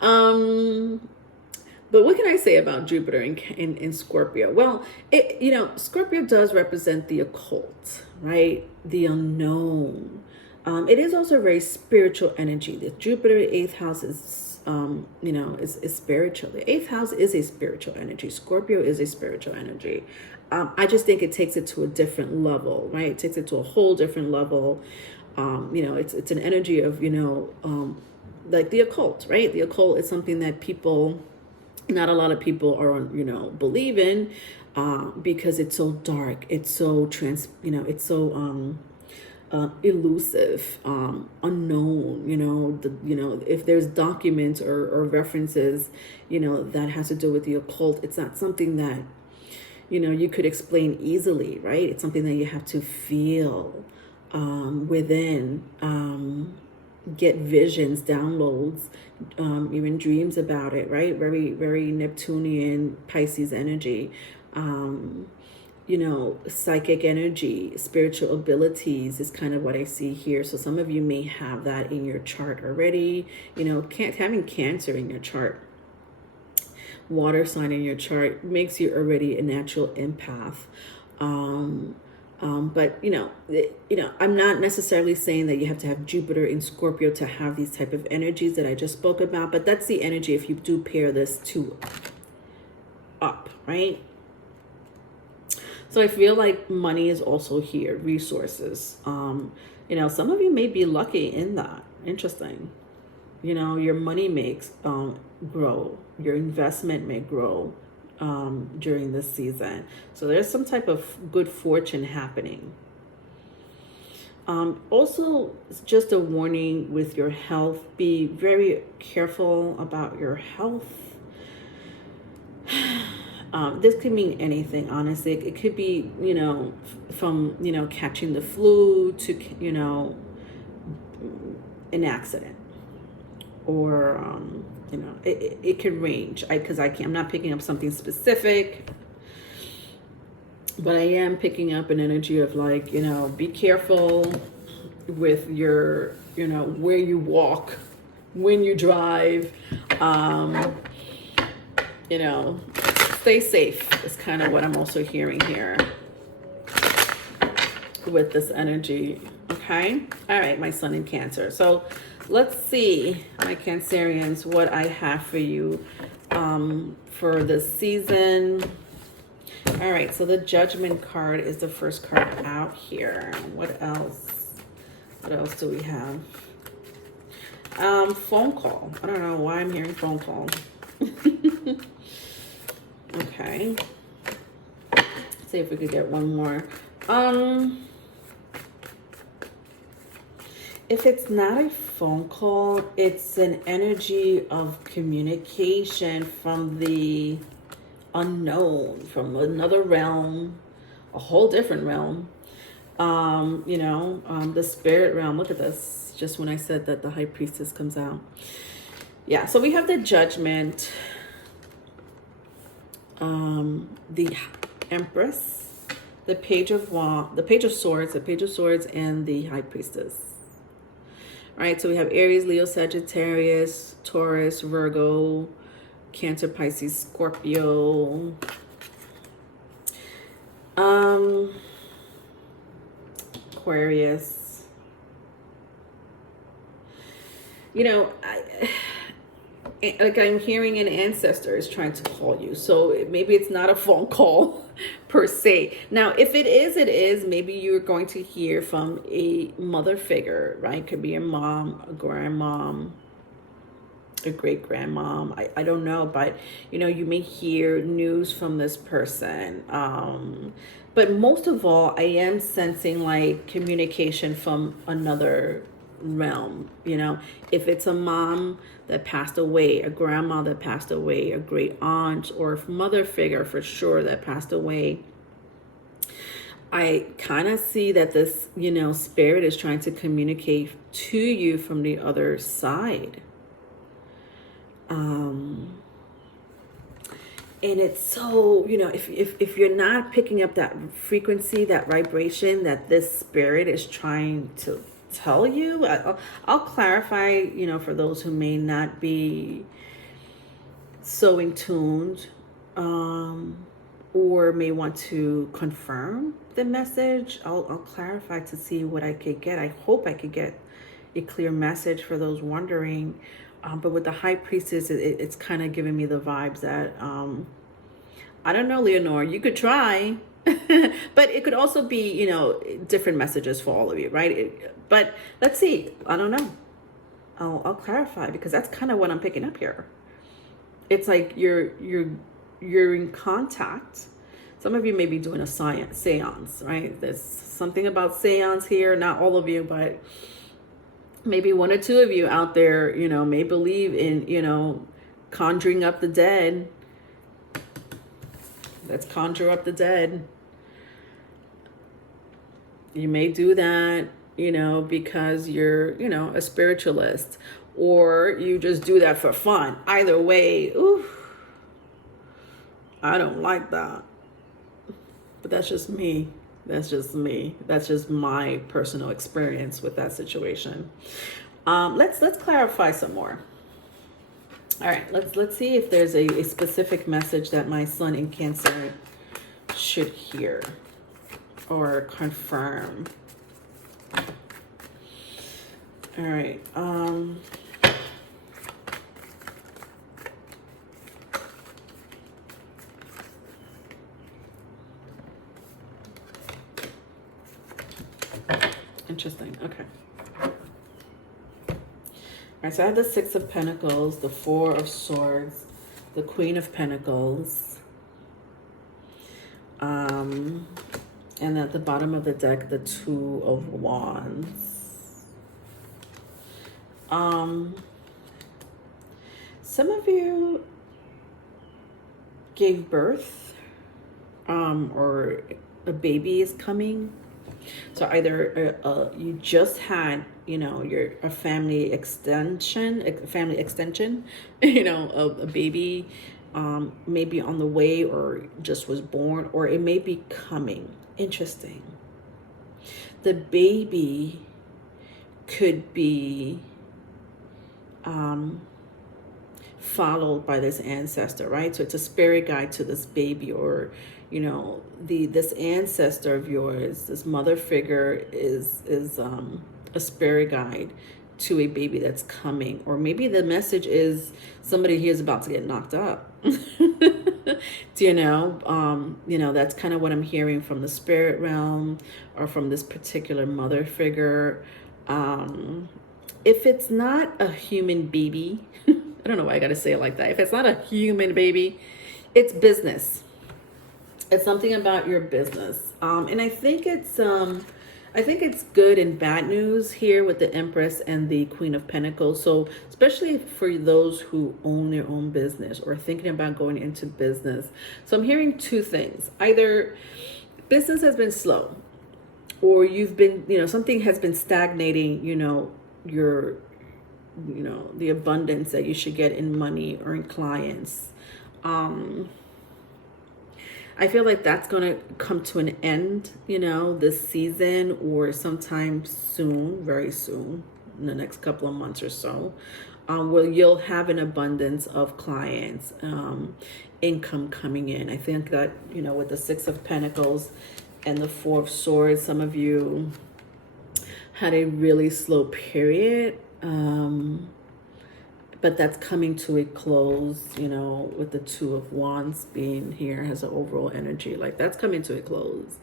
But what can I say about Jupiter in Scorpio? Well, you know, Scorpio does represent the occult, right? The unknown. It is also a very spiritual energy. The Jupiter 8th house is, you know, is spiritual. The 8th house is a spiritual energy. Scorpio is a spiritual energy. I just think it takes it to a different level, right? It takes it to a whole different level. You know, it's an energy of, you know, like the occult, right? The occult is something that not a lot of people are, you know, believe in, because it's so dark. It's so it's so elusive, unknown, you know, if there's documents or references, you know, that has to do with the occult, it's not something that, you know, you could explain easily, right? It's something that you have to feel within, get visions, downloads, even dreams about it, right? Very, very Neptunian Pisces energy, you know, psychic energy, spiritual abilities is kind of what I see here. So some of you may have that in your chart already, you know, having Cancer in your chart, water sign in your chart makes you already a natural empath. But you know, I'm not necessarily saying that you have to have Jupiter in Scorpio to have these type of energies that I just spoke about, but that's the energy if you do pair this two up, right? So I feel like money is also here, resources. You know, some of you may be lucky in that. Interesting. You know, your money makes grow, your investment may grow during this season. So there's some type of good fortune happening. Also, just a warning with your health. Be very careful about your health. This could mean anything, honestly. It could be, you know, from, you know, catching the flu to, you know, an accident. Or, you know, it could range. I'm not picking up something specific. But I am picking up an energy of like, you know, be careful with your, you know, where you walk, when you drive, you know, stay safe is kind of what I'm also hearing here with this energy. Okay. All right, my sun in Cancer. So let's see, my Cancerians, what I have for you for this season. All right, so the Judgment card is the first card out here. What else? What else do we have? Phone call. I don't know why I'm hearing phone call. Okay. Let's see if we could get one more. If it's not a phone call, it's an energy of communication from the unknown, from another realm, a whole different realm. The spirit realm. Look at this. Just when I said that the High Priestess comes out. Yeah, so we have the Judgment, the Empress, the Page of Wands, the Page of Swords, and the High Priestess. All right, so we have Aries, Leo, Sagittarius, Taurus, Virgo, Cancer, Pisces, Scorpio. Aquarius. I'm hearing an ancestor is trying to call you. So maybe it's not a phone call per se. Now, if it is, maybe you're going to hear from a mother figure, right? Could be a mom, a grandmom, a great grandmom. I don't know, but you may hear news from this person. But most of all, I am sensing like communication from another realm. If it's a mom that passed away, a grandma that passed away, a great aunt, or a mother figure for sure that passed away, I kind of see that this, spirit is trying to communicate to you from the other side. And it's so, if you're not picking up that frequency, that vibration that this spirit is trying to tell you, I'll clarify, for those who may not be so in tuned, or may want to confirm the message. I'll clarify to see what I could get. I hope I could get a clear message for those wondering. But with the High Priestess, it's kind of giving me the vibes that, I don't know, Leonore, you could try, but it could also be, different messages for all of you, right? But let's see. I don't know. I'll clarify, because that's kind of what I'm picking up here. It's like you're in contact. Some of you may be doing a seance, right? There's something about seance here. Not all of you, but maybe one or two of you out there, may believe in, conjuring up the dead. Let's conjure up the dead. You may do that, because you're, a spiritualist, or you just do that for fun. Either way, I don't like that. But that's just me. That's just me. That's just my personal experience with that situation. Let's clarify some more. All right, let's see if there's a specific message that my sun in Cancer should hear or confirm. All right. Interesting. Okay. All right, so I have the Six of Pentacles, the Four of Swords, the Queen of Pentacles, and at the bottom of the deck, the Two of Wands. Some of you gave birth, or a baby is coming. So either you just had, a family extension, a baby maybe on the way, or just was born, or it may be coming. Interesting. The baby could be followed by this ancestor, right? So it's a spirit guide to this baby, or this ancestor of yours, this mother figure is a spirit guide to a baby that's coming. Or maybe the message is somebody here is about to get knocked up. That's kind of what I'm hearing from the spirit realm, or from this particular mother figure. If it's not a human baby, I don't know why I gotta say it like that. If it's not a human baby, it's business. It's something about your business. And I think it's good and bad news here with the Empress and the Queen of Pentacles. So especially for those who own their own business or thinking about going into business. So I'm hearing two things. Either business has been slow, or you've been, something has been stagnating, your the abundance that you should get in money or in clients. I feel like that's going to come to an end, this season, or sometime soon, very soon, in the next couple of months or so, where you'll have an abundance of clients, income coming in. I think that, with the Six of Pentacles and the Four of Swords, some of you had a really slow period, but that's coming to a close, with the Two of Wands being here has an overall energy. Like, that's coming to a close.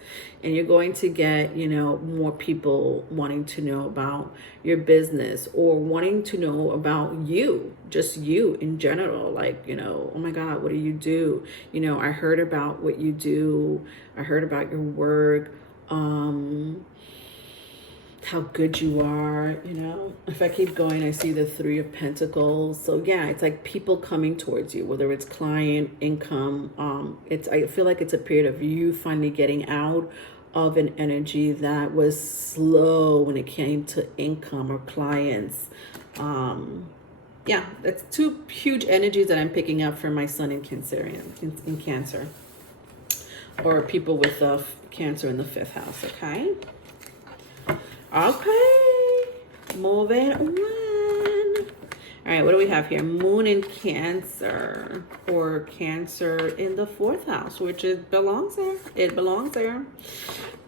And you're going to get, more people wanting to know about your business, or wanting to know about you, just you in general. Like, oh my God, what do you do? I heard about what you do. I heard about your work. How good you are, If I keep going, I see the Three of Pentacles. So yeah, it's like people coming towards you, whether it's client, income. I feel like it's a period of you finally getting out of an energy that was slow when it came to income or clients. Yeah, that's two huge energies that I'm picking up for my Sun in Cancerian, in Cancer, or people with Cancer in the 5th house. Okay, moving on. All right, what do we have here? Moon in Cancer, or Cancer in the 4th house, which belongs there. It belongs there.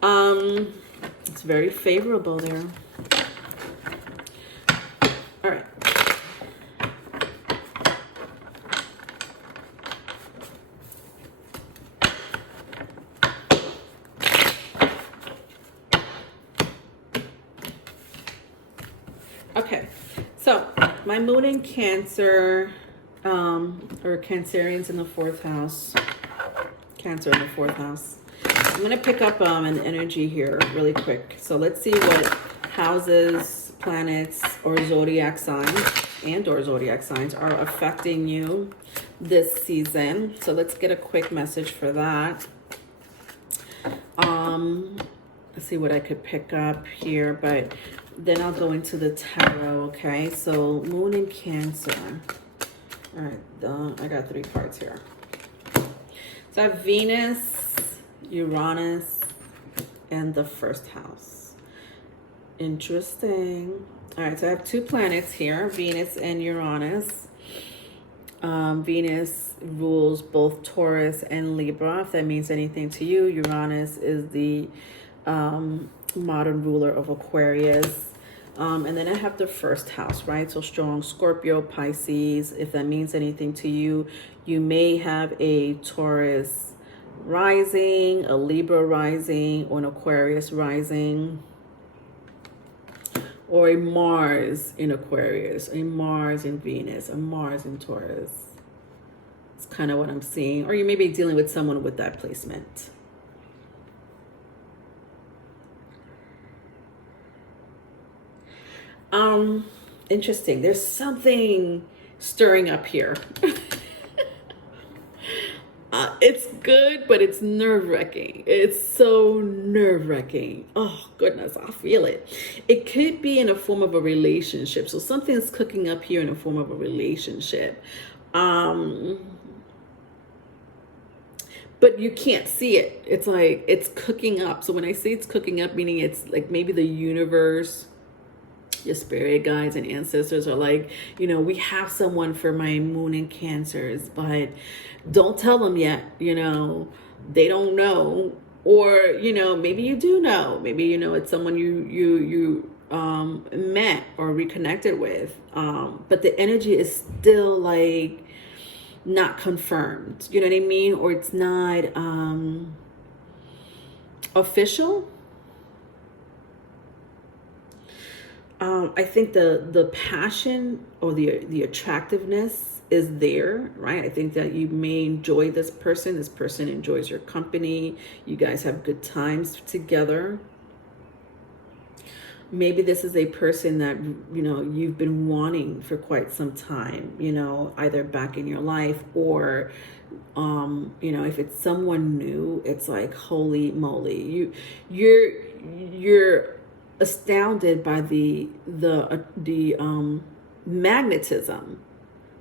It's very favorable there. All right. Okay, so my Moon in Cancer, or Cancerians in the 4th house, Cancer in the 4th house. I'm going to pick up an energy here really quick. So let's see what houses, planets, or zodiac signs are affecting you this season. So let's get a quick message for that. Let's see what I could pick up here, but then I'll go into the tarot. Okay, so Moon in Cancer. All right, I got 3 cards here. So I have Venus, Uranus, and the 1st house. Interesting. All right, so I have 2 planets here, Venus and Uranus. Venus rules both Taurus and Libra, if that means anything to you. Uranus is the modern ruler of Aquarius. And then I have the 1st house, right? So strong Scorpio, Pisces. If that means anything to you, you may have a Taurus rising, a Libra rising, or an Aquarius rising, or a Mars in Aquarius, a Mars in Venus, a Mars in Taurus. It's kind of what I'm seeing. Or you may be dealing with someone with that placement. Interesting. There's something stirring up here. It's good, but it's nerve-wracking. It's so nerve-wracking. Oh, goodness, I feel it. It could be in a form of a relationship. So something's cooking up here in a form of a relationship. But you can't see it. It's like it's cooking up. So when I say it's cooking up, meaning it's like maybe the universe Your spirit guides and ancestors are like, we have someone for my moon in Cancers, but don't tell them yet. They don't know, or maybe you do know. Maybe it's someone you met or reconnected with, but the energy is still like not confirmed. You know what I mean? Or it's not official. I think the passion or the attractiveness is there, right? I think that you may enjoy this person. This person enjoys your company. You guys have good times together. Maybe this is a person that, you've been wanting for quite some time, either back in your life or, if it's someone new, it's like, holy moly, you're astounded by the magnetism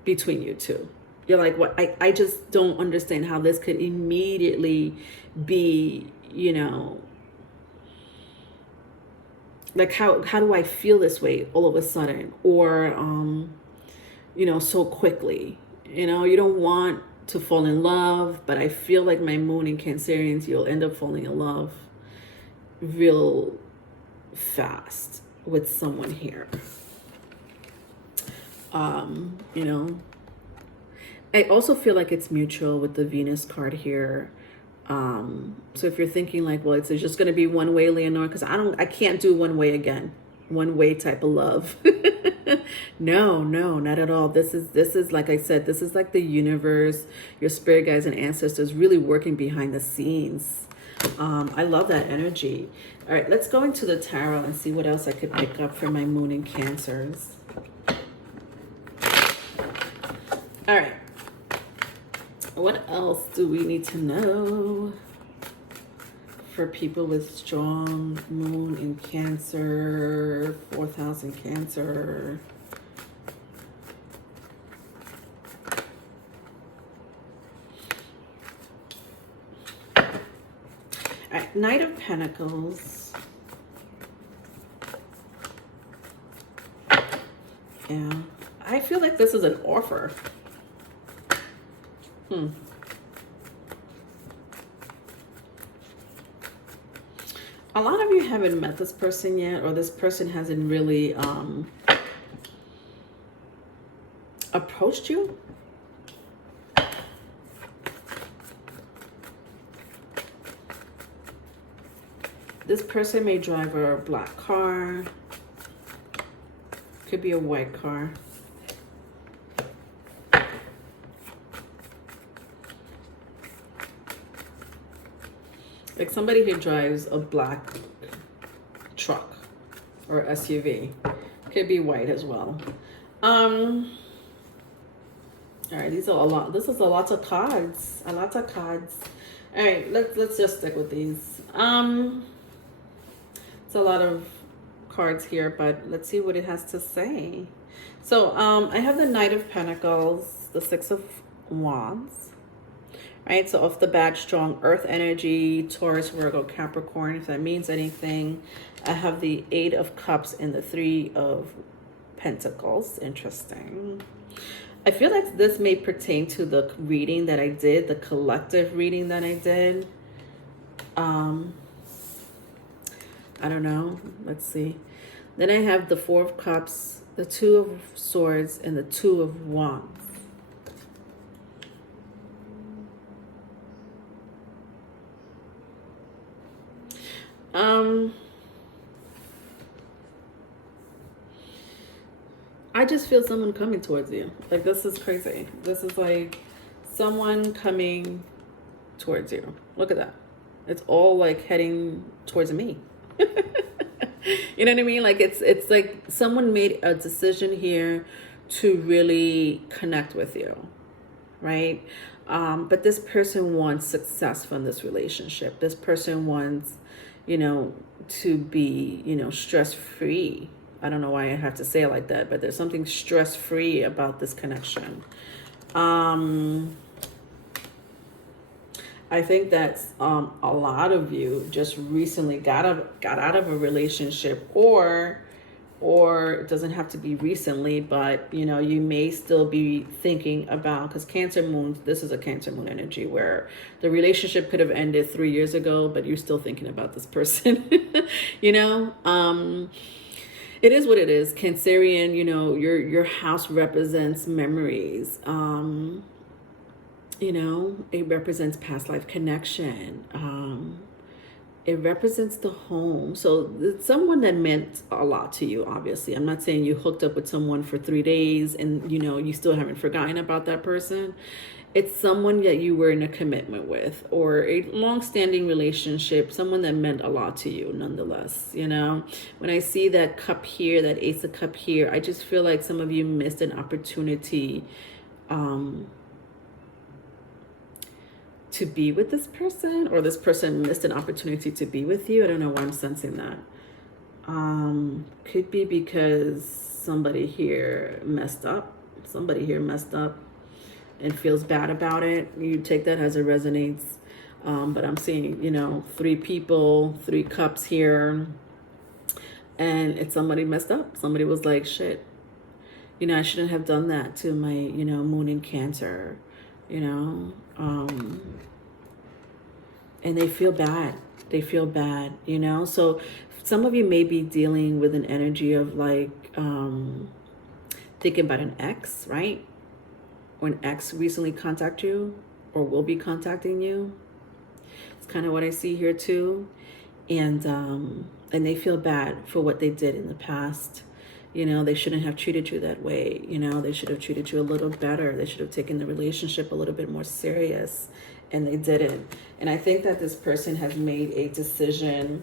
between you two. You're like, what? I just don't understand how this could immediately be, like how do I feel this way all of a sudden, or so quickly. You don't want to fall in love, but I feel like my moon in Cancerians, you'll end up falling in love real fast with someone here. I also feel like it's mutual with the Venus card here. So if you're thinking like, well, it's just going to be one way, Leonore, because I can't do one way again, one way type of love. No, not at all. This is like I said, this is like the universe, your spirit guides and ancestors really working behind the scenes. I love that energy. All right, let's go into the tarot and see what else I could pick up for my moon in Cancers. All right. What else do we need to know for people with strong moon in Cancer, 4th in Cancer? All right, Knight of Pentacles. Yeah, I feel like this is an offer. A lot of you haven't met this person yet, or this person hasn't really approached you. This person may drive a black car. Could be a white car. Like somebody who drives a black truck or SUV. Could be white as well. All right, these are a lot. This is a lot of cards. A lot of cards. All right, let's just stick with these. It's a lot of cards here, but let's see what it has to say. So I have the Knight of Pentacles, the 6 of Wands. Right, so off the bat, strong earth energy, Taurus, Virgo, Capricorn, if that means anything. I have the 8 of Cups and the 3 of Pentacles. Interesting. I feel like this may pertain to the reading that I did, the collective reading that I did. I don't know. Let's see. Then I have the 4 of Cups, the 2 of Swords, and the 2 of Wands. I just feel someone coming towards you. Like, this is crazy. This is like someone coming towards you. Look at that. It's all like heading towards me. You know what I mean? Like it's like someone made a decision here to really connect with you, right? But this person wants success from this relationship. This person wants, to be, stress-free. I don't know why I have to say it like that, but there's something stress-free about this connection. I think that a lot of you just recently got out of a relationship, or or it doesn't have to be recently, but you know, you may still be thinking about, because Cancer moon, this is a Cancer moon energy where the relationship could have ended 3 years ago, but you're still thinking about this person. You know, it is what it is. Cancerian, you know, your house represents memories. You know, it represents past life connection. It represents the home. So it's someone that meant a lot to you, obviously. I'm not saying you hooked up with someone for 3 days and, you know, you still haven't forgotten about that person. It's someone that you were in a commitment with, or a long-standing relationship, someone that meant a lot to you nonetheless, you know. When I see that cup here, that Ace of Cup here, I just feel like some of you missed an opportunity to be with this person, or this person missed an opportunity to be with you. I don't know why I'm sensing that. Could be because somebody here messed up. Somebody here messed up and feels bad about it. You take that as it resonates. But I'm seeing, you know, 3 people, 3 cups here. And it's somebody messed up. Somebody was like, shit, you know, I shouldn't have done that to my, you know, moon in Cancer, you know. And they feel bad. They feel bad, you know. So some of you may be dealing with an energy of like thinking about an ex, right? Or an ex recently contacted you or will be contacting you. It's kind of what I see here too. And they feel bad for what they did in the past. You know, they shouldn't have treated you that way. You know, they should have treated you a little better. They should have taken the relationship a little bit more serious, and they didn't. And I think that this person has made a decision,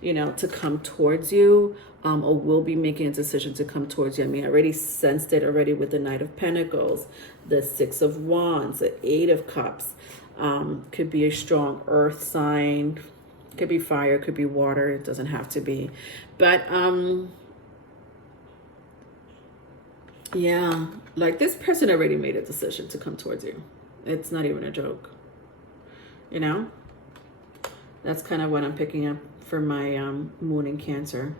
you know, to come towards you, or will be making a decision to come towards you. I mean, I already sensed it already with the Knight of Pentacles, the 6 of Wands, the 8 of Cups. Could be a strong earth sign, could be fire, could be water. It doesn't have to be. But yeah, like this person already made a decision to come towards you. It's not even a joke. You know, that's kind of what I'm picking up for my moon in Cancer.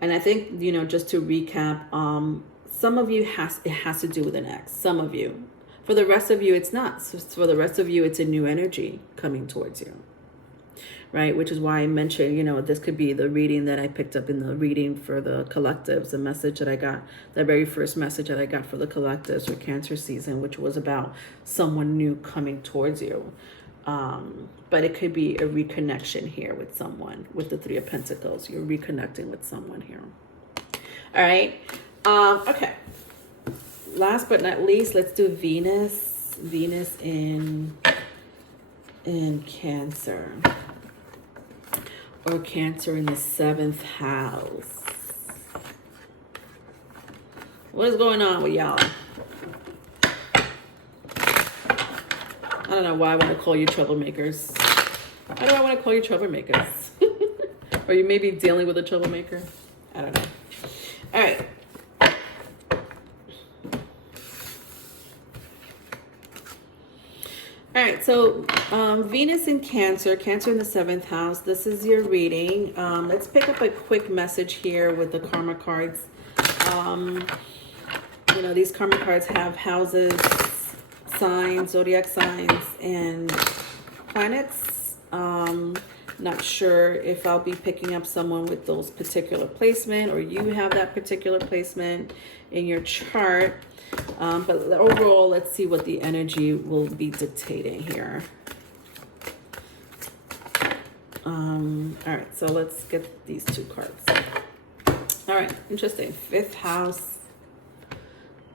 And I think, you know, just to recap, some of you it has to do with an ex. Some of you. For the rest of you, it's not. So for the rest of you, it's a new energy coming towards you. Right, which is why I mentioned, you know, this could be the reading that I picked up in the reading for the collectives, the message that I got, the very first message that I got for the collectives for Cancer season, which was about someone new coming towards you. But it could be a reconnection here with someone, with the 3 of Pentacles. You're reconnecting with someone here. All right. Okay. Last but not least, let's do Venus. Venus in Cancer. Or Cancer in the 7th house. What is going on with y'all? I don't know why I want to call you troublemakers. Why do I want to call you troublemakers? Or you may be dealing with a troublemaker? I don't know. All right. All right, so Venus in Cancer, Cancer in the 7th house. This is your reading. Let's pick up a quick message here with the karma cards. You know, these karma cards have houses, signs, zodiac signs, and planets. Not sure if I'll be picking up someone with those particular placement, or you have that particular placement in your chart. But overall, let's see what the energy will be dictating here. All right, so let's get these 2 cards. All right, interesting. 5th house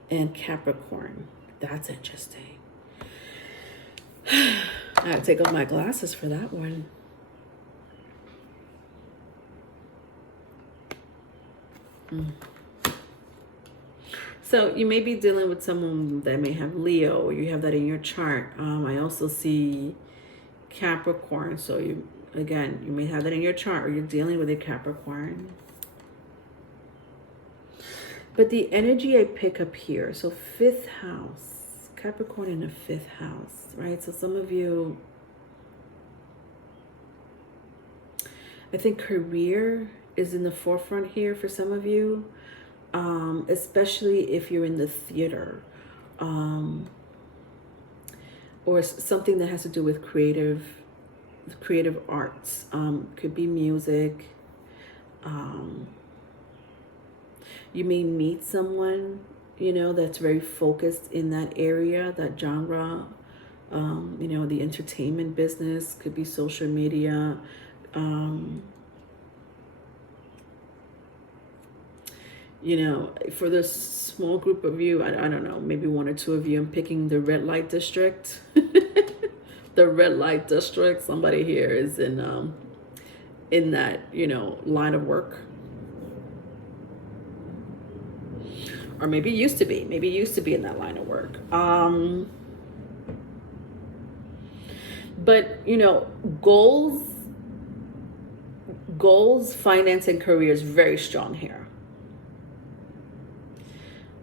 and Capricorn. That's interesting. I gotta take off my glasses for that one. So you may be dealing with someone that may have Leo, or you have that in your chart. I also see Capricorn. So you may have that in your chart, or you're dealing with a Capricorn. But the energy I pick up here, so 5th house, Capricorn in the 5th house, right? So some of you, I think career is in the forefront here for some of you, especially if you're in the theater, or something that has to do with creative arts. Could be music. You may meet someone, that's very focused in that area, that genre. The entertainment business, could be social media. For this small group of you, I don't know, maybe one or two of you, I'm picking the red light district. The red light district, somebody here is in that, line of work. Or maybe used to be in that line of work. But, goals, finance, and career is very strong here.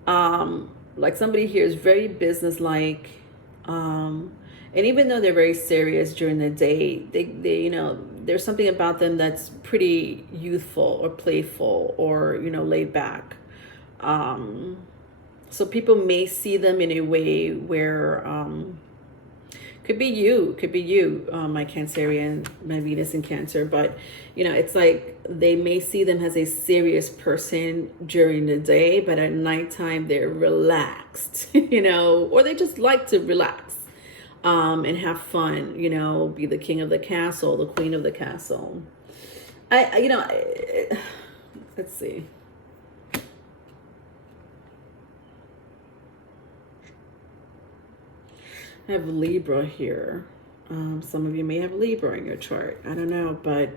Like somebody here is very businesslike. And even though they're very serious during the day, they there's something about them that's pretty youthful or playful or, laid back. So people may see them in a way where, could be you, my Cancerian, my Venus in Cancer, but it's like they may see them as a serious person during the day, but at nighttime they're relaxed, or they just like to relax, and have fun, be the king of the castle, the queen of the castle. Let's see. I have Libra here. Some of you may have Libra in your chart. I don't know, but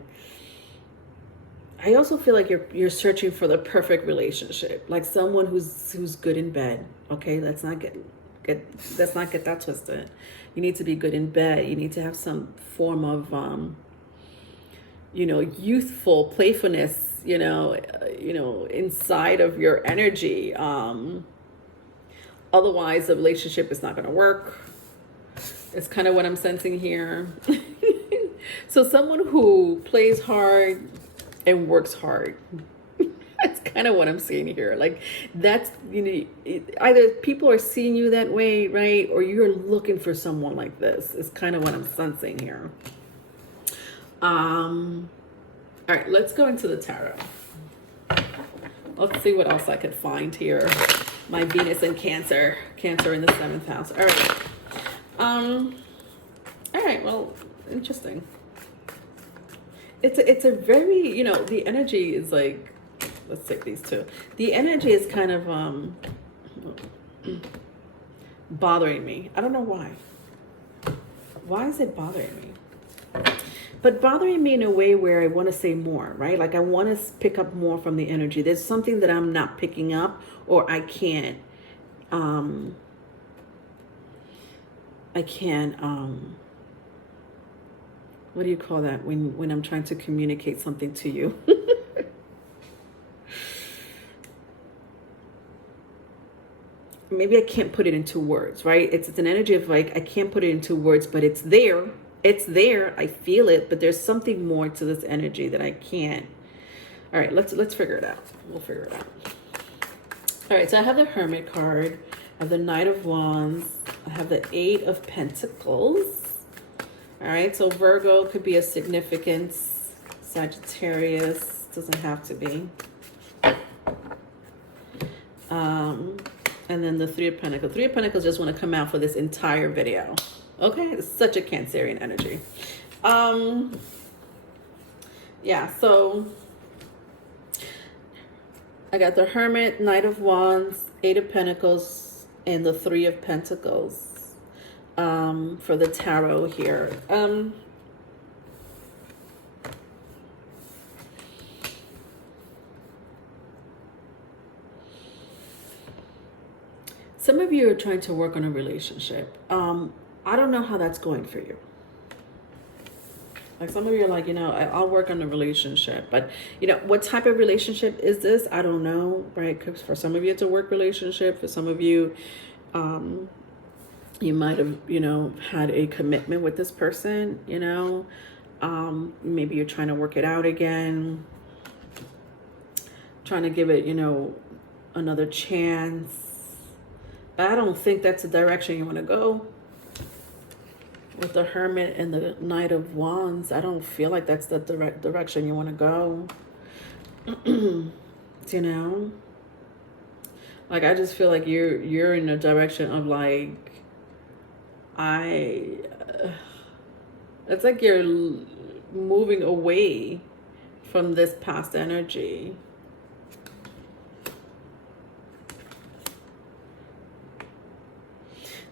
I also feel like you're searching for the perfect relationship, like someone who's good in bed. Okay, let's not get that twisted. You need to be good in bed. You need to have some form of youthful playfulness, inside of your energy. Otherwise, the relationship is not going to work. It's kind of what I'm sensing here. So someone who plays hard and works hard. That's kind of what I'm seeing here. Like that's, either people are seeing you that way, right? Or you're looking for someone like this. It's kind of what I'm sensing here. All right, let's go into the tarot. Let's see what else I could find here. My Venus in Cancer in the 7th house. All right. All right, well, interesting. It's a very, the energy is like, let's take these two. The energy is kind of bothering me. I don't know why. Why is it bothering me? But bothering me in a way where I want to say more, right? Like I want to pick up more from the energy. There's something that I'm not picking up, or I can't what do you call that when I'm trying to communicate something to you? Maybe I can't put it into words, right? It's an energy of like, I can't put it into words, but it's there. It's there. I feel it, but there's something more to this energy that I can't. All right, let's figure it out. We'll figure it out. All right, so I have the Hermit card. I have the Knight of Wands. I have the 8 of Pentacles. All right, so Virgo could be a significance. Sagittarius doesn't have to be. And then the 3 of Pentacles. 3 of Pentacles just want to come out for this entire video. Okay, it's such a Cancerian energy. Yeah, so I got the Hermit, Knight of Wands, 8 of Pentacles, and the 3 of Pentacles for the tarot here. Some of you are trying to work on a relationship. I don't know how that's going for you. Like some of you are like, I'll work on the relationship, but what type of relationship is this? I don't know, right? Because for some of you, it's a work relationship. For some of you, you might have, had a commitment with this person, maybe you're trying to work it out again. trying to give it, another chance. But I don't think that's the direction you want to go. With the Hermit and the Knight of Wands, I don't feel like that's the direction you want to go. Like, I just feel like you're in a direction of like, it's like you're moving away from this past energy.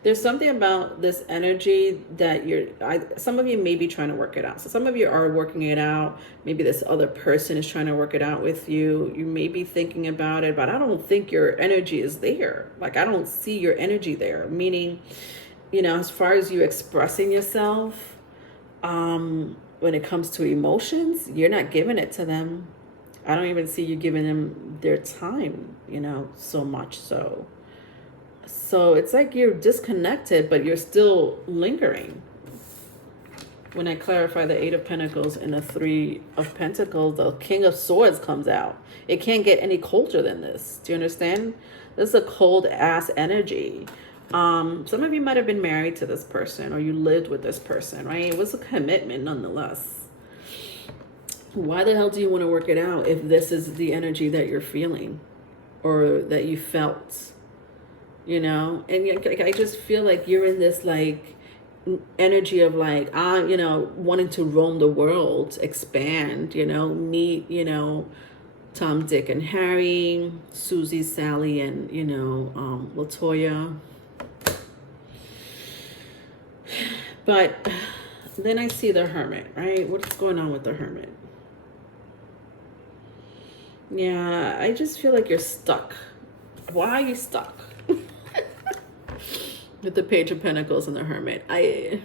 There's something about this energy that some of you may be trying to work it out. So some of you are working it out. Maybe this other person is trying to work it out with you. You may be thinking about it, but I don't think your energy is there. Like, I don't see your energy there. Meaning, as far as you expressing yourself, when it comes to emotions, you're not giving it to them. I don't even see you giving them their time, so much so. So it's like you're disconnected, but you're still lingering. When I clarify the Eight of Pentacles and the Three of Pentacles, the King of Swords comes out. It can't get any colder than this. Do you understand? This is a cold ass energy. Some of you might have been married to this person, or you lived with this person, right? It was a commitment nonetheless. Why the hell do you want to work it out if this is the energy that you're feeling or that you felt? And I just feel like you're in this like energy of like, wanting to roam the world, expand, meet, Tom, Dick, and Harry, Susie, Sally, and, Latoya. But then I see the Hermit, right? What's going on with the Hermit? Yeah, I just feel like you're stuck. Why are you stuck? With the Page of Pentacles and the Hermit. I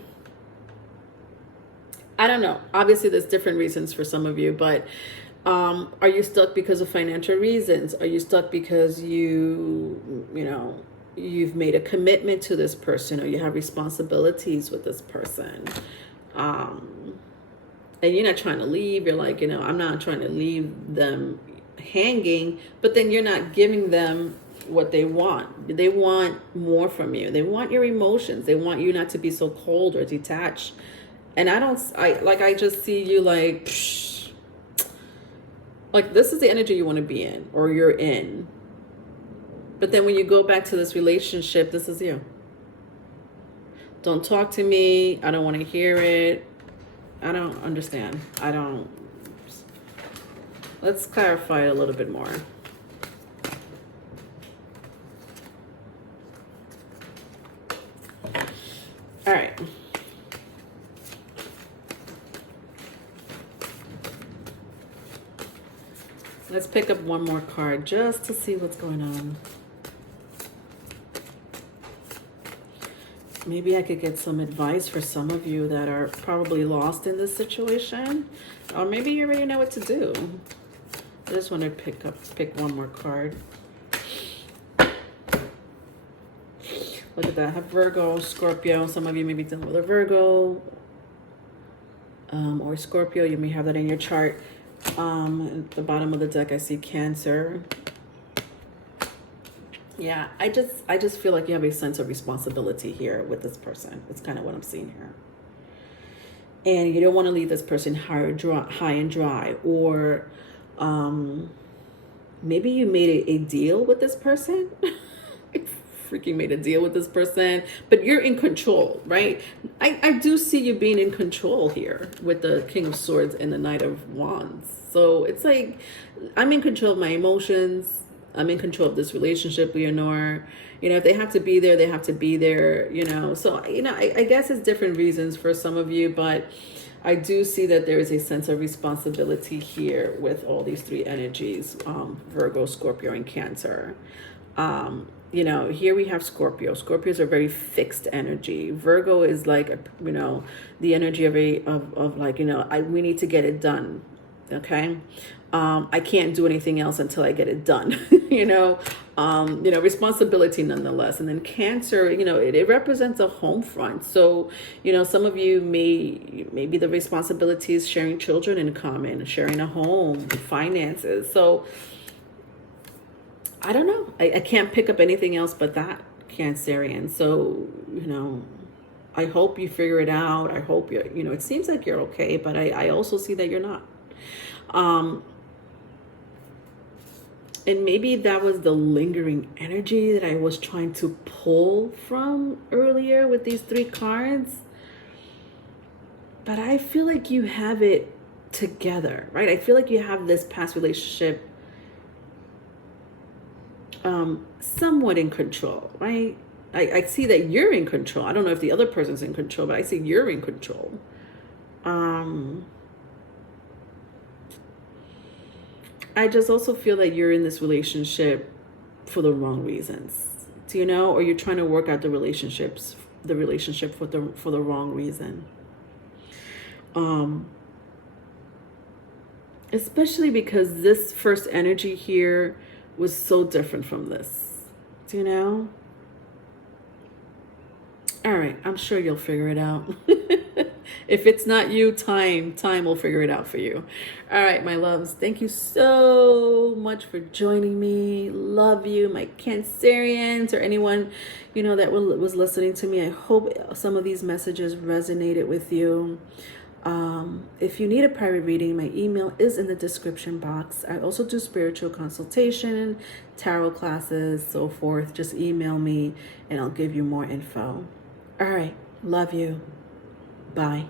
don't know. Obviously, there's different reasons for some of you, but are you stuck because of financial reasons? Are you stuck because you've made a commitment to this person, or you have responsibilities with this person? And you're not trying to leave. You're like, I'm not trying to leave them hanging, but then you're not giving them what they want. They want more from you. They want your emotions. They want you not to be so cold or detached. And I just see you like this is the energy you want to be in, or you're in. But then when you go back to this relationship, this is you. Don't talk to me. I don't want to hear it. I don't understand. Let's clarify a little bit more. All right. Let's pick up one more card just to see what's going on. Maybe I could get some advice for some of you that are probably lost in this situation. Or maybe you already know what to do. I just want to pick one more card. Look at that. I have Virgo, Scorpio. Some of you may be dealing with a Virgo or Scorpio. You may have that in your chart. At the bottom of the deck, I see Cancer. Yeah, I just feel like you have a sense of responsibility here with this person. It's kind of what I'm seeing here. And you don't want to leave this person high and dry. Or maybe you made a deal with this person. Freaking made a deal with this person, but you're in control, right? I do see you being in control here with the King of Swords and the Knight of Wands. So it's like, I'm in control of my emotions. I'm in control of this relationship, Leonore. If they have to be there, they have to be there, So, I guess it's different reasons for some of you, but I do see that there is a sense of responsibility here with all these three energies, Virgo, Scorpio, and Cancer. Here we have Scorpio. Scorpios are very fixed energy. Virgo is like, the energy of like, we need to get it done. Okay. I can't do anything else until I get it done, responsibility nonetheless. And then Cancer, it represents a home front. So, some of you maybe the responsibility is sharing children in common, sharing a home, finances. So I don't know. I can't pick up anything else but that, Cancerian. So, I hope you figure it out. I hope it seems like you're okay, but I also see that you're not. And maybe that was the lingering energy that I was trying to pull from earlier with these 3 cards. But I feel like you have it together, right? I feel like you have this past relationship somewhat in control, right? I see that you're in control. I don't know if the other person's in control, but I see you're in control. I just also feel that you're in this relationship for the wrong reasons. Do you know? Or you're trying to work out the relationship for the wrong reason. Especially because this first energy here was so different from this. Do you know? All right, I'm sure you'll figure it out. If it's not you, time will figure it out for you. All right, my loves, thank you so much for joining me. Love you, my Cancerians, or anyone, that was listening to me. I hope some of these messages resonated with you. If you need a private reading, my email is in the description box. I also do spiritual consultation, tarot classes, so forth. Just email me and I'll give you more info. All right. Love you. Bye.